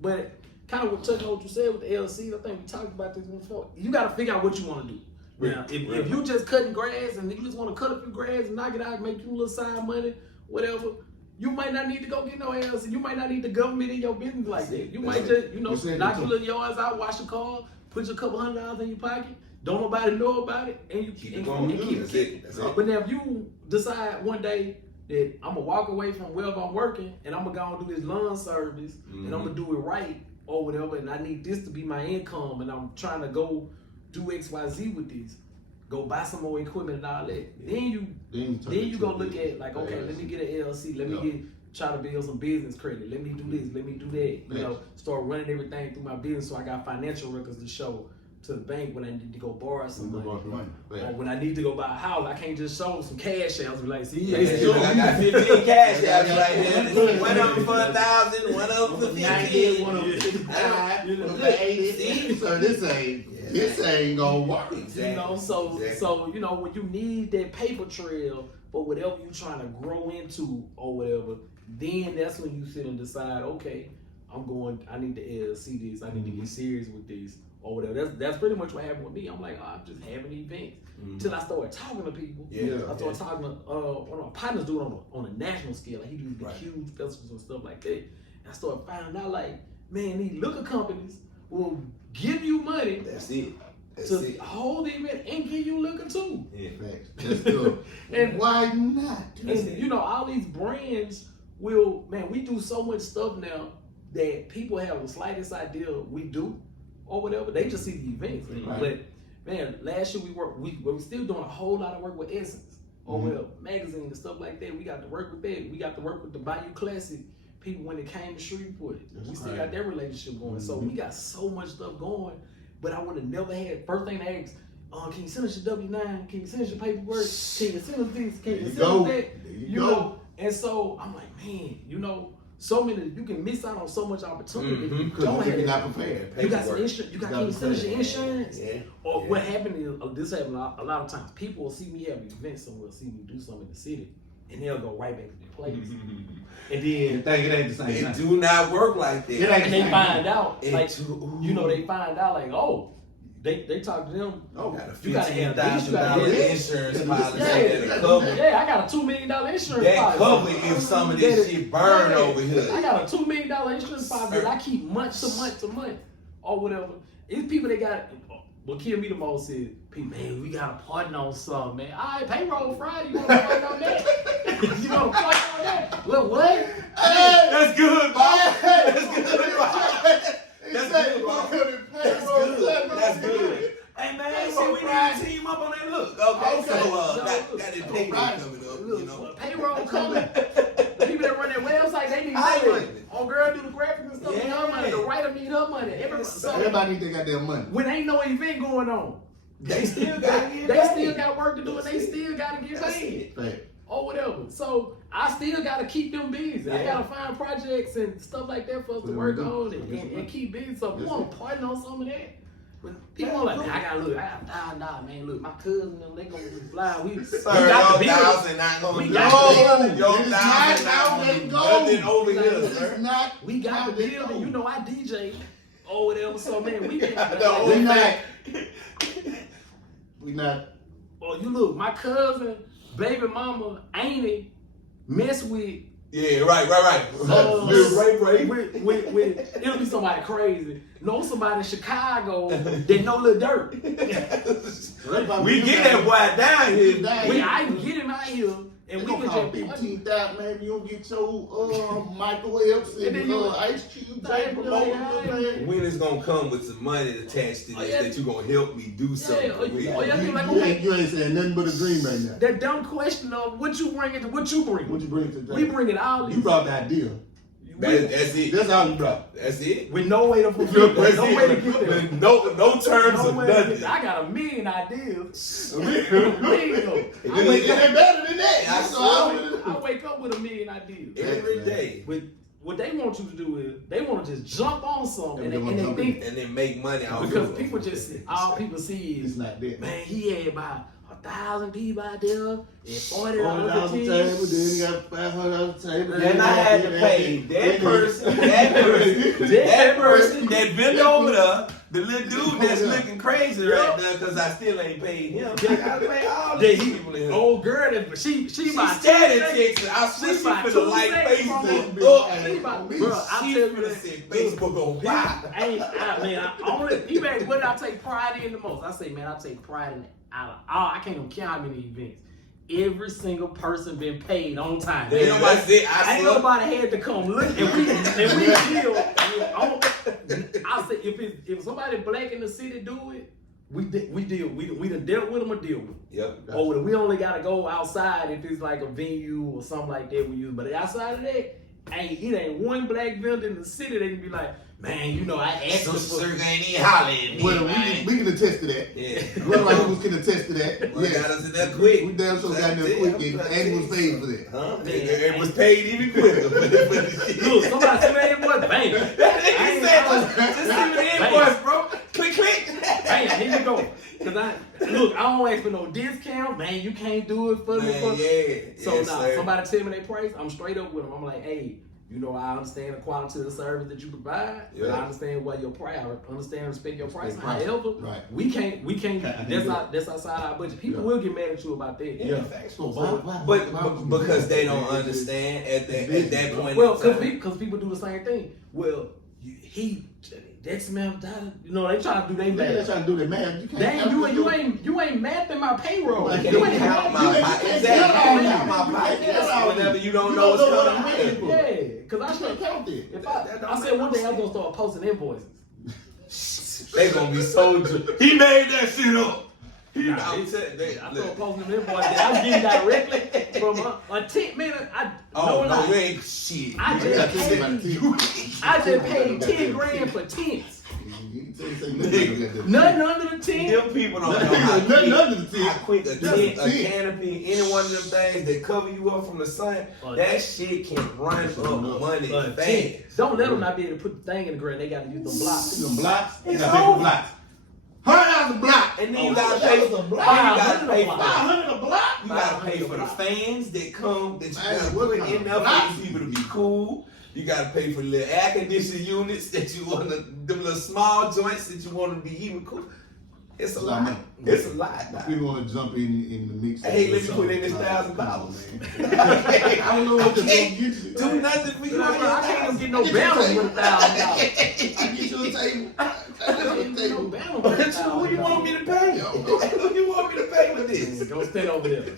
but kind of touching on what you said with the LLC, I think we talked about this before. You got to figure out what you want to do. Now, if you just cutting grass and you just want to cut a few grass and knock it out, make you a little side money, whatever, you might not need to go get no LLC. You might not need the government in your business like that. You might just, knock your little yards out, wash your car, put your couple $100 in your pocket. Don't nobody know about it, and you keep it. But now, if you decide one day that I'm gonna walk away from wherever I'm working, and I'm gonna go and do this lawn service, and I'm gonna do it right or whatever, and I need this to be my income, and I'm trying to go do XYZ with this, go buy some more equipment and all that. Then you go look at like, okay, let me get an LLC, let me try to build some business credit, let me do this, let me do that. Start running everything through my business so I got financial records to show to the bank when I need to go borrow some money. Or when I need to go buy a house, I can't just show some cash outs. Be like, see, I got 15 cash outs right here. One of them for 1,000, one of them for 15. One of them for 55, one of them for 80. So this ain't gonna work. Exactly. So when you need that paper trail for whatever you're trying to grow into or whatever, then that's when you sit and decide, okay, I need to LLC this, I need to get serious with this. Or whatever. That's pretty much what happened with me. I'm like, I'm just having events until I started talking to people. I started talking to one of my partners do it on a national scale. Like he do the huge festivals and stuff like that. And I started finding out, like, man, these liquor companies will give you money. That's it. To hold the event and give you liquor too. Yeah, facts. That's good. And why not? And all these brands will, man, we do so much stuff now that people have the slightest idea we do. Or whatever, they just see the events. But man, last year we're still doing a whole lot of work with Essence, or magazine and stuff like that. We got to work with that. We got to work with the Bayou Classic people when it came to Shreveport. We still got that relationship going. So we got so much stuff going. But I would have never had first thing to ask. Can you send us your W-9? Can you send us your paperwork? Can you send us this? Can you send us that? You know. And so I'm like, man, so many, you can miss out on so much opportunity if you don't have you're not prepared. You got some insurance. Can you send us your insurance? Yeah. Or what happened is, this happened a lot of times. People will see me have an event somewhere, see me do something in the city, and they'll go right back to their place. And then think it ain't the same. It do not work like that. And they find out, like, they find out, like, oh, they talk to them. Oh, got a $15,000 insurance policy that cover. Yeah, I got a $2 million insurance policy. That cover if some of this shit burn over here. I got a $2 million insurance policy that I keep month to month to month or whatever. It's people that got. What killed me the most is, man, we got to partner on something, man. All right, payroll Friday. You want to partner on that? You want to partner on that? Look, what? Hey, that's good, Bob. That's good, Bob. That's good. That's good. Hey man, so we need to team up on that look. Okay. So got this payroll coming up, Payroll coming. The people that run that website, they need money. Oh, girl, do the graphics and stuff. stuff with her money. The writer need her money. Everybody need their goddamn money. When ain't no event going on, They still got to get they paid. still got work to do, and they still got to get paid. Right. Or whatever. So I still gotta keep them busy. I gotta find projects and stuff like that for us to work on and keep busy. So we want to partner on some of that. But people are like, man, I got $1,000, man. Look, my cousin them, they gonna fly. We got the building. Not gonna We do got the it. building. Your It's $1,000 not not out, gonna do they nothing go. over here, It's sir. not. We got the building. You know I DJ or whatever. So man, we can. We not. Or you look, my cousin, baby mama, Amy, mess with. Yeah, right. With it'll be somebody crazy. Know somebody in Chicago that know Lil Dirt. We get that boy down here. I can get him out here and we can just 15,000, man. You don't get your microwaves And then and you- ice cube. When it's gonna come with some money attached to this that you gonna help me do something with? You ain't saying nothing but a dream right now. that dumb question of what you bring to what you bring. What you bring to the We bring it all. You brought the idea. That's it. That's all you brought. That's it. With no way to fulfill. That's No it. way to get there. No terms No of way to get nothing. there. I got a million ideas. It ain't better than that. I wake up with a million ideas. Every day. What they want you to do is they want to just jump on something and wanna they jump think And then make money off because of it. people just all people see It's is not that. man he had about 1,000 people out there and $40 $40 a a team. table, then you got $500 a table. And I had to pay that person, that vendor over there, the little dude that's looking crazy right now because I still ain't paid him. I pay all these people in here. Old girl that she about Steady 10 seconds. texting. I swear She she about finna 2 like seconds from Facebook the- up. She about- She Bruh, I tell you finna that. set Facebook on fire. He made what I take pride in the most. I say, man, I take pride in it. I can't even count how many events. Every single person been paid on time. Ain't nobody said Ain't nobody had to come look and we deal. I say if somebody black in the city do it, we deal. We done dealt with them or deal with them. Yep. Or we only gotta go outside if it's like a venue or something like that we use. But outside of that, it ain't one black vendor in the city that can be like, man, you know, I asked Some for. sugar ain't even hollering at me, Well, man. we can attest to that. Yeah. One of our people can attest to that. Well, got us in there quick. We damn sure got in there quick and was paid for that. Huh? It was paid even quicker. Look, somebody send me an invoice, bang. He said, just send me the invoice, bro. Click, click. Bang, here you go. Cause I don't ask for no discount, man. You can't do it for me. Man, yeah. So Yes, now, sir. somebody tell me their price, I'm straight up with them. I'm like, hey, you know, I understand the quality of the service that you provide. But I understand what your price. I understand and respect your price. However, we can't. That's outside our budget. People will get mad at you about that. Yeah. But because they don't understand at that point. Well, because people do the same thing. Well, that's man, you know, they trying to do their They math. trying to do that, man. You can't. You ain't mathing my payroll. You You can't ain't count mathing my pockets. Exactly. You can't count my pockets whenever you don't know what's coming out. Yeah, because I should count it. If I said one day I was gonna start posting invoices. They gonna be so. He made that shit up. I started posting them invoices. I'm getting directly from a 10 minute. No, you ain't shit. I just paid 10 grand for tents. Nothing under the tent. Them people don't know Nothing under the how tent. quick a tent, a canopy, any one of them things that cover you up from the sun, that shit can run up money fast. Don't let them not be able to put the thing in the ground. They got to use them blocks. Them blocks. You gotta pay for blocks. $100 a block. And then you gotta pay for $500 $500 a block. You gotta pay for the fans that come that you gotta put in there for these people to be cool. You gotta pay for the little air conditioning units that you want to, them little small joints that you want to be even cool. It's a lot. It's a lot. People want to jump in the mix. Hey, let me put in this $1,000. I don't know what to do. Do nothing for you. I can't even get no balance with $1,000. I get you a table. Who you want me to pay? Who you want me to pay with this? Go stand over there. Go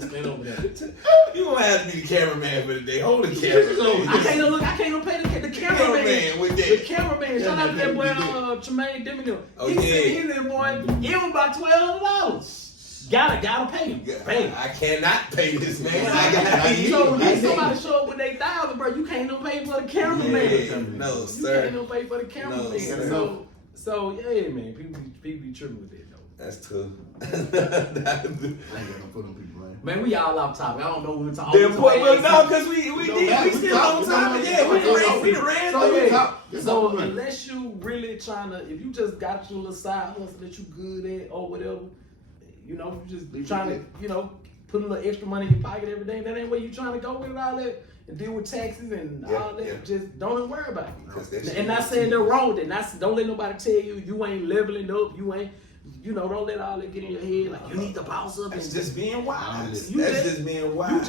stand over there. You gonna have to be the cameraman for the day. Hold the camera. I can't pay the cameraman with The that. cameraman. Shout out to that boy Tremaine Demino. Oh, He yeah. said he there, boy. It was about $1,200. Gotta pay him. Pay him. I cannot pay this man. I I gotta pay you. So when somebody show up with $8,000, bro, you can't even pay for the cameraman. Yeah, no, You sir. can't even pay for the cameraman. No, sir. So yeah, man, people be tripping with that though. That's tough. I ain't got no foot on people, man. Man, we all off topic. I don't know what we're talking Then about. put no, cause we still on topic. Yeah, we ran So, through it. yeah. So unless you really trying to, if you just got your little side hustle that you good at or whatever, you know, you just trying to, you know, put a little extra money in your pocket every day. That ain't where you trying to go with it, all that, and deal with taxes and all that. Yeah. Just don't even worry about it. And And not saying they're wrong with it. Don't let nobody tell you you ain't leveling up. You ain't. You know, don't let all that get in your head. Like you need to boss up. That's and just being wise. You That's just- just being wise.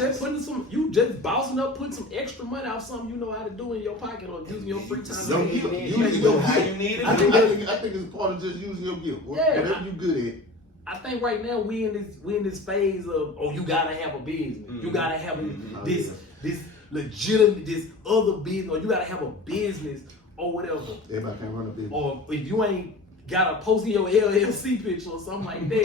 You just bossing up, putting some extra money off something you know how to do in your pocket or using your free time. Don't to you get in. use your how gift. you need it. I think it's part of just using your gift. Yeah. Whatever you good at. I think right now we in this phase of you gotta have a business. You gotta have this legitimate this other business, or you gotta have a business or whatever. Everybody can run a business. Or if you ain't got to post in your LLC picture or something like that. You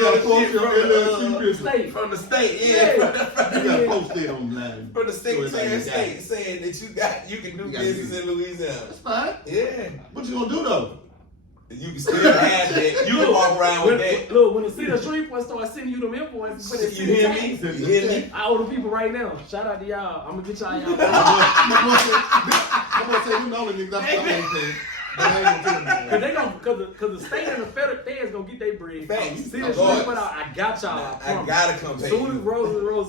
gotta post your LLC picture. State. From the state, Yeah. You gotta post it online. From the So state, it's like you got state it. saying that you can do You gotta business do it. in Louisiana. That's fine. Yeah. What you gonna do though? You can still have that. You can walk around with that. Look, when the city of Shreveport start sending you them invoices for that You hear me? tax, You hear me? I owe the people right now. Shout out to y'all. I'm gonna get y'all. I'm gonna say you know the niggas. That's what I'm saying. But I ain't gonna tell them. Cause the state and the federal feds gonna get their bread. Facts. City Of of course. Shreveport, I got y'all. I promise. gotta come pay As soon as you. Rose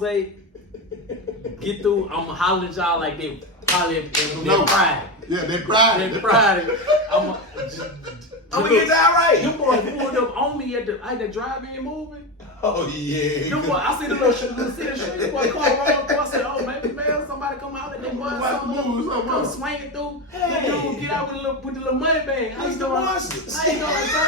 get through, I'm gonna holler at y'all like they holler at No. pride. Yeah, they cried. They pride. I'm I'm gonna get that You right. boys pulled up on me at the drive-in movie. Oh yeah. You boy, I see the little city of Shreveport car roll up. I said, "Oh, maybe man, somebody come out and they boys Watch the movie, something come else. swinging through. Hey. The dude get out with the little money bag. How you Mr. doing? Marshall. How you doing, sir?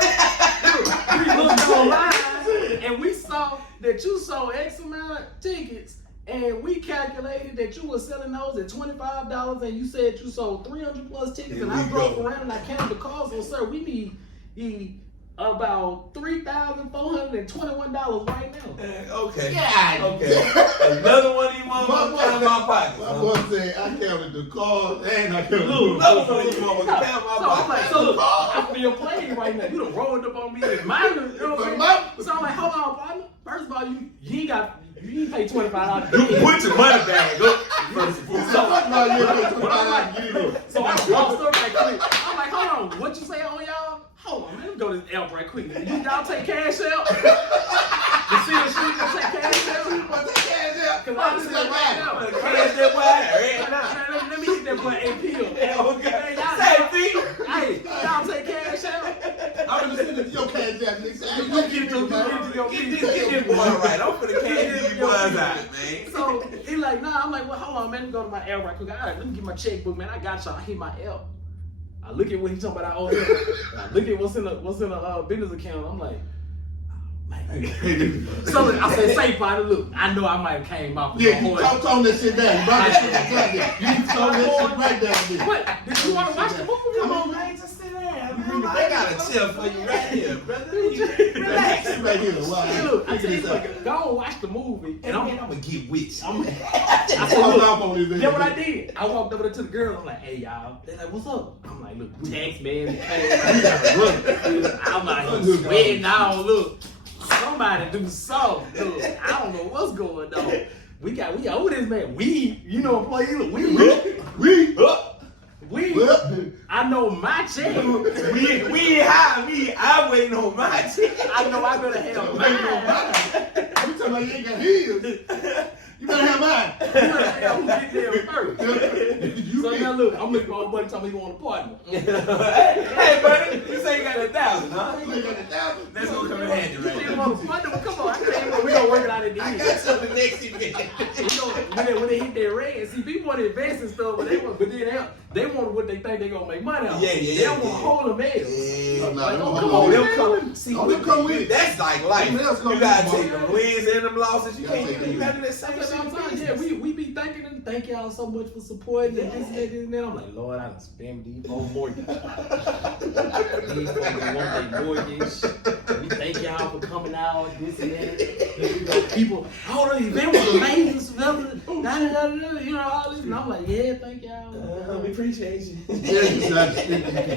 We looked online and we saw that you sold X amount of tickets. And we calculated that you were selling those at $25, and you said you sold 300 plus tickets. Here And I we drove go. around and I counted the cost. So, sir, we need about $3,421 right now. Okay. Yeah. Okay. Another one of you motherfuckers count in my pocket. My boy said I counted the cars and I counted the Look, Another one of you motherfuckers count in my So I'm like, pocket. so look, I feel playing right now. You done rolled up on me and mine, you know what I'm saying? So I'm like, hold on, partner. First of all, you ain't pay $25. You put your money bag up. So I lost up right quick. I'm like, hold on, what you say on y'all? Hold on, man, let me go to this app right quick. Y'all take cash out? You see the street that take cash out? Cause I see right now. Cash that boy. Let me hit that boy AP. Okay. Y'all- Say, B. Hey, y'all take cash out? I'm gonna send it to your cash app, nigga. You get it to your Get this boy right. I'm finna cash these boys out, man. So he like, nah. I'm like, well, hold on, man. Let me go to my app right quick. All right, let me get my checkbook, man. I got y'all. I hit my app. I look at what he talking about. I owe him. I look at what's in the business account. I'm like, man. So I said, say, partner, look. I know I might have came off. Yeah, you tone that shit down. You need to tone that shit right down there. What? Did you want to watch the movie? Come on, man. Just sit down, man. They got a chair for you right here, brother. Relax. Sit right here. Wow. Hey, look, I tell you what, go and watch the movie. And I'm gonna get with you. I said, Hold look, off on this. you know what I did? I walked over to the girl. I'm like, hey, y'all. They're like, what's up? I'm like, look, tax man. I'm like, sweating now. Look, somebody do something. Look, I don't know what's going on. We owe this man. You know, employee. Look, I know my check. We ain't hire me. I waiting on my check. I know I better have mine. You talking about you ain't got his. You better have mine. You better have who get there first. You So can- now look, I'm looking for my buddy telling me he want a partner. Hey, buddy, you say you got 1,000, huh? You ain't got 1,000. That's gonna come in handy right You there. want a partner? Well, come on, I can't even. We gonna working out at the I end. got something next event. When they hit that red, see, people want to invest in stuff, but they want what they think they gonna make money on. They don't want to hold them else. Yeah. Like, No, come no, on, no. them come. See, Oh, them come with it. that's like life. Them else come You gotta with it, take boy. them wins and them losses. You Gotta can't take even them having that same That's shit. what I'm saying. Yeah, we be thanking them. Thank y'all so much for supporting and this and that and that. I'm like, Lord, I done spent these whole mortgage. These folks don't want their mortgage. We thank y'all for coming out, this and that. You know, people, oh, the event was amazing, Sylvester. You know, all this. And I'm like, yeah, thank y'all. We appreciate you.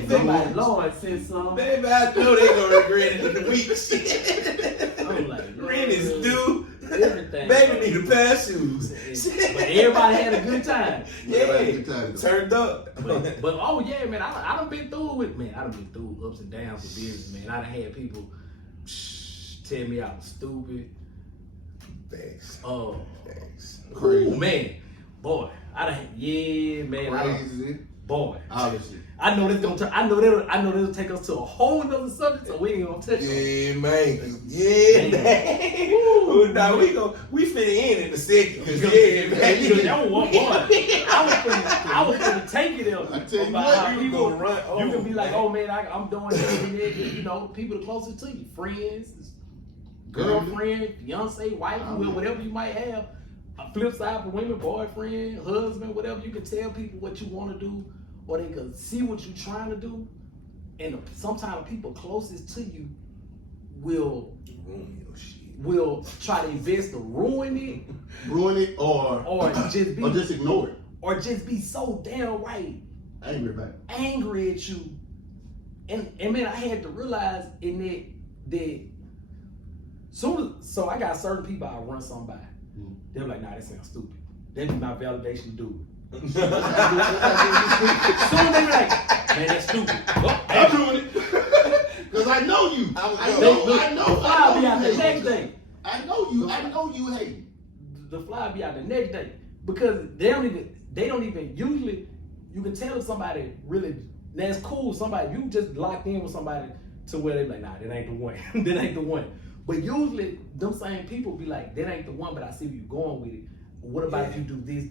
Somebody, Lord, said something. Baby, I know they gonna regret it in the week. I'm like, Rent is due. everything. Baby need a pair of shoes. But everybody had a good time. Yeah, turned up. But oh yeah, man, I done been through it, man. I done been through ups and downs with business, man. I done had people tell me I was stupid. Thanks. Oh, Thanks. Crazy. man, boy, I done, yeah, man, Crazy. boy. Obviously. I know this gonna turn. I know that'll take us to a whole nother subject, so we ain't gonna touch on it. Yeah, man. Yeah, man. Ooh, nah, we fit in a second. Cause yeah, man. You don't want one. I was gonna take it there. I tell you about what, how you people gonna run. You can be like, oh man, I'm doing this and that. You know, people the closest to you, friends, girlfriend, fiance, wife, whatever you might have. A flip side for women, boyfriend, husband, whatever. You can tell people what you want to do, or they can see what you're trying to do. And sometimes the people closest to you will try to invest to ruin it, or just ignore it. or just be so downright angry at you. And man, I had to realize in that so I got certain people I run something by. They're like, nah, that sounds stupid. That be my validation to do it. Soon they be like, man, that's stupid. Well, I'm doing it. Because I know you. I know. Fly be out the next day. I know you hate. The fly be out the next day. Because they don't even usually, you can tell if somebody really, that's cool, somebody, you just locked in with somebody to where they be like, nah, that ain't the one. That ain't the one. But usually, them same people be like, that ain't the one, but I see where you're going with it. What about if you do this?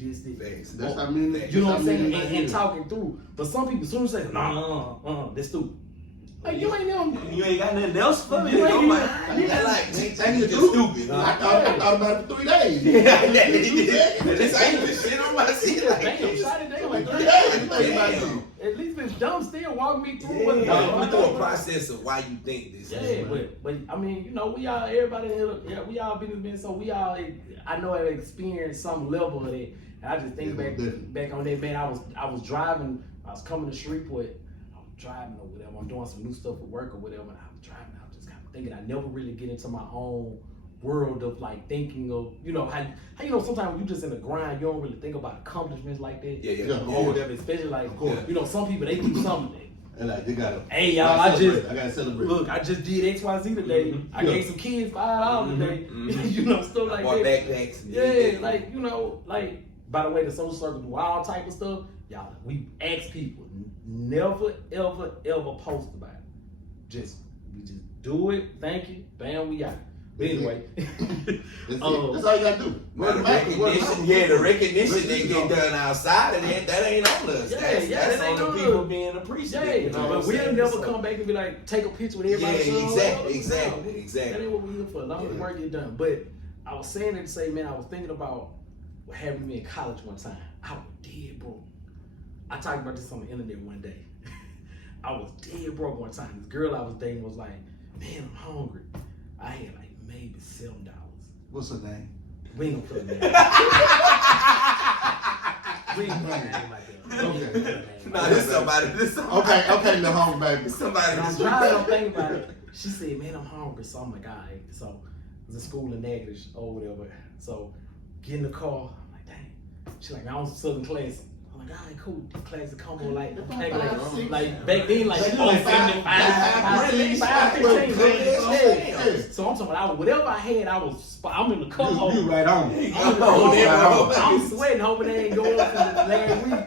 That's what I mean. You know what I'm saying? And talking through. But some people, as soon as they say, nah, that's stupid. Like, you ain't them. You ain't got nothing else for me. You ain't like, That's stupid. I thought about it for 3 days. This ain't the shit on my seat. Damn, shot it down like 3 days. Damn. At least if it's dumb, still walk me through what We through a process of why you think this. Yeah, but I mean, you know, we all, everybody, we all businessmen, so we all, I know, have experienced some level of it. And I just think back on that, man. I was driving, I was coming to Shreveport, I was driving or whatever. I'm doing some new stuff at work or whatever, and I was driving. I was just kind of thinking I never really get into my own world of like thinking of, you know, how you know, sometimes when you just in the grind, you don't really think about accomplishments like that. Yeah. Or whatever, especially like, you know, some people, they do something. And like, they gotta. Hey y'all, I gotta celebrate. Look, I just did XYZ today. I gave some kids $5 today. You know, stuff like bought that. backpacks. Yeah, like, you know, like, by the way, the social circle do all type of stuff. Y'all, we ask people, never, ever, ever post about it. We just do it. Thank you. Bam, we out. But anyway, That's all you gotta do. The recognition they get done outside of that ain't on us. That's on the people being appreciated. You know but we'll never come back and be like, take a picture with everybody. Exactly. That ain't what we're here for. As long as the work get done. But I was saying it to say, man, I was thinking about what happened to me in college one time. I was dead broke. I talked about this on the internet one day. I was dead broke one time. This girl I was dating was like, man, I'm hungry. I had like maybe $7. What's her name? We ain't gonna put her name. We ain't gonna put her name like that. Okay. Nah, this somebody. Okay, the home baby. Somebody. And I'm driving, I'm thinking about it. She said, man, I'm hungry. So I'm like, all right. So it was a school in Natchez or whatever. So get in the car. I'm like, dang. She's like, I was Southern class. I'm like, all right, cool. Classic combo, like back then, like 4.75, So I'm talking about whatever I had, I'm in the car. You right on. I'm sweating, hoping they ain't going for the last week.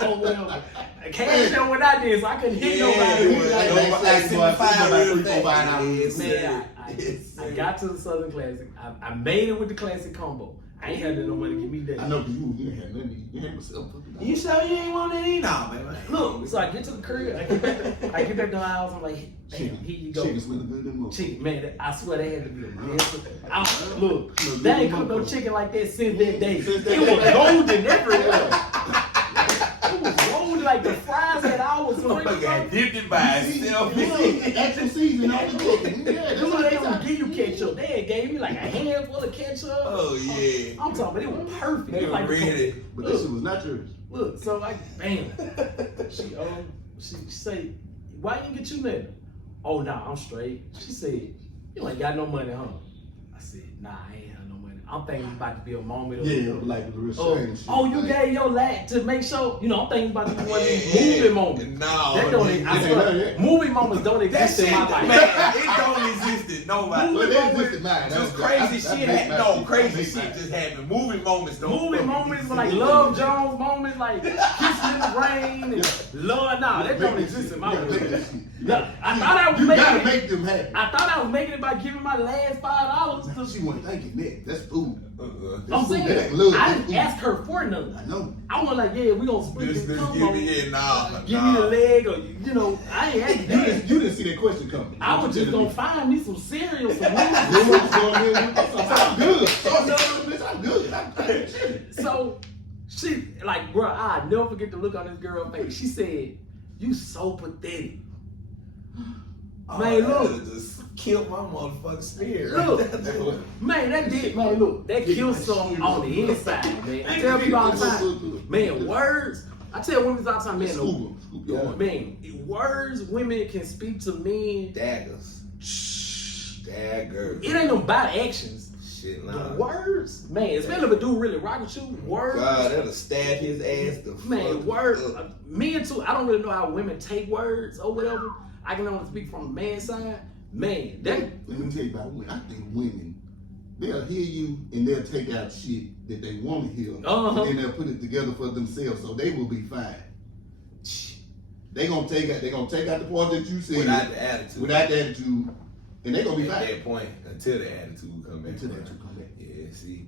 Oh, whatever. cash out when I did, so I couldn't hit nobody. Man, I got to the Southern Classic. I made it with the Classic combo. I ain't had no money to give me that. I know, because you didn't have nothing. You had myself. You sure you ain't want any? Nah, man. Look, so I get to the crib, I get back to the house, I'm like, damn, here you go. Chicken smelling good in the Chicken, man, I swear they had to be a mess. Look, they ain't cooked no chicken like that since that day. It was golden everywhere. It was golden, like the fries had always got dipped it by itself. Extra season on the chicken. Yeah, that's why they don't give you ketchup. They had gave me like a handful of ketchup. Oh, yeah. I'm talking about it was perfect. They like ready. But this shit was not yours. Look, so like, bam. She say, why you get you nothing? Oh, nah, I'm straight. She said, you ain't got no money, huh? I said, nah, I ain't have no money. I'm thinking it's about to be a moment of like the real shit. Oh, you gave your lad to make sure, I'm thinking about to be one of these movie moments. No, that don't exist. Movie moments don't exist in my life. Man, it don't exist in nobody. But it existed mine. Just crazy shit happened. Crazy shit just happened. Movie moments don't. Movie moments were like Love Jones moments, like Kissing in the Rain and Love. Nah, that don't exist in my life. I thought I was you making gotta make them happy. I thought I was making it by giving my last $5. Because she wasn't thinking that. That's food. I'm saying, I didn't ask her for nothing. I know. I was like, yeah, we gonna split this combo. Give me the leg, or I ain't asking that. You didn't see that question coming. I was just gonna find me some cereal, some I'm good. So she, like, bro, I'll never forget the look on this girl's face. She said, "You so pathetic." Man, look. Just killed my motherfucking spirit. Look, man, that did, man, look, that killed something on the inside, man. I tell people all the time, man, words, I tell women all the time, man, words women can speak to men. Daggers. It ain't no bad actions. Shit, nah. Words, man, especially if a dude really rock with you, words. God, that'll stab his ass the man, words. Men too, I don't really know how women take words or whatever. I can only speak from the man's side. Man, let me tell you about women. I think women, they'll hear you and they'll take out shit that they want to hear, and then they'll put it together for themselves, so they will be fine. They're gonna take out the part that you said without the attitude, and they're gonna be fine. At that point, until the attitude come back. Yeah, see.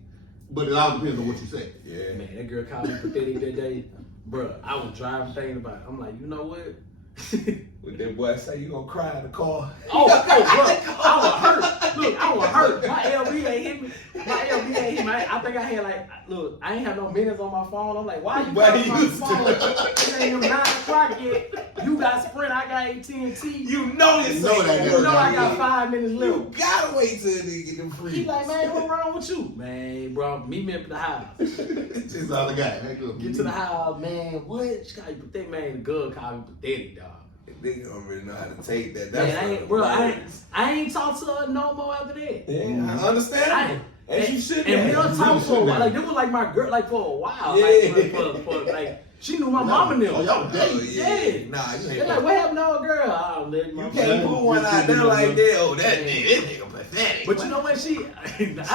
But it all depends on what you say. Yeah. Man, that girl called me pathetic that day. Bruh, I was driving thinking about it. I'm like, you know what? What that boy say, you gonna cry in the car? Oh, bro, I was hurt. Look, I was hurt. My LB ain't hit me. I think I had look, I ain't have no minutes on my phone. I'm like, why you calling my phone? It ain't even 9 o'clock yet. You got Sprint, I got AT&T. You know this. You know I got 5 minutes left. You gotta wait till they get them free. He like, man, what's wrong with you? Man, bro, meet me at the house. That's all I got. Get to the house, man. What? She called you pathetic, man. The girl called me pathetic, dog. They don't really know how to take that. I ain't talked to her no more after that. Yeah, I understand. And you should. And we don't talk for a while. Like, this was like my girl, like for a while. Yeah. Like she knew my mama knew. Oh, y'all dating? Yeah. Nah, you ain't. They're like, what happened to our girl? Oh, you can't put one out there like that. Oh, this nigga pathetic. But you know what? I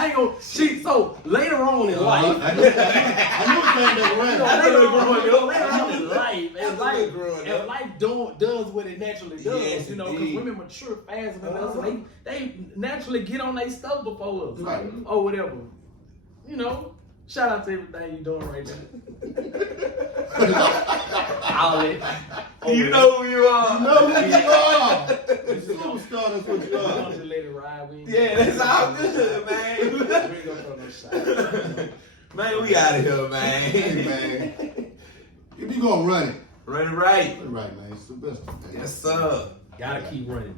ain't gonna. So later on in life, I knew it came back around. Later on in life, and life does what it naturally does. Yes, because women mature faster than us, and they naturally get on their stuff before us, or whatever. Shout out to everything you're doing right now. You know who you are. You know who you are. Superstar, that's what you are. Let it ride. Yeah, that's all good, man. We ain't gonna throw no shot. Man, we out of here, man. Hey, man. If you gonna run it, run it right. Run it right, man. Sylvester. Yes, sir. Gotta keep running.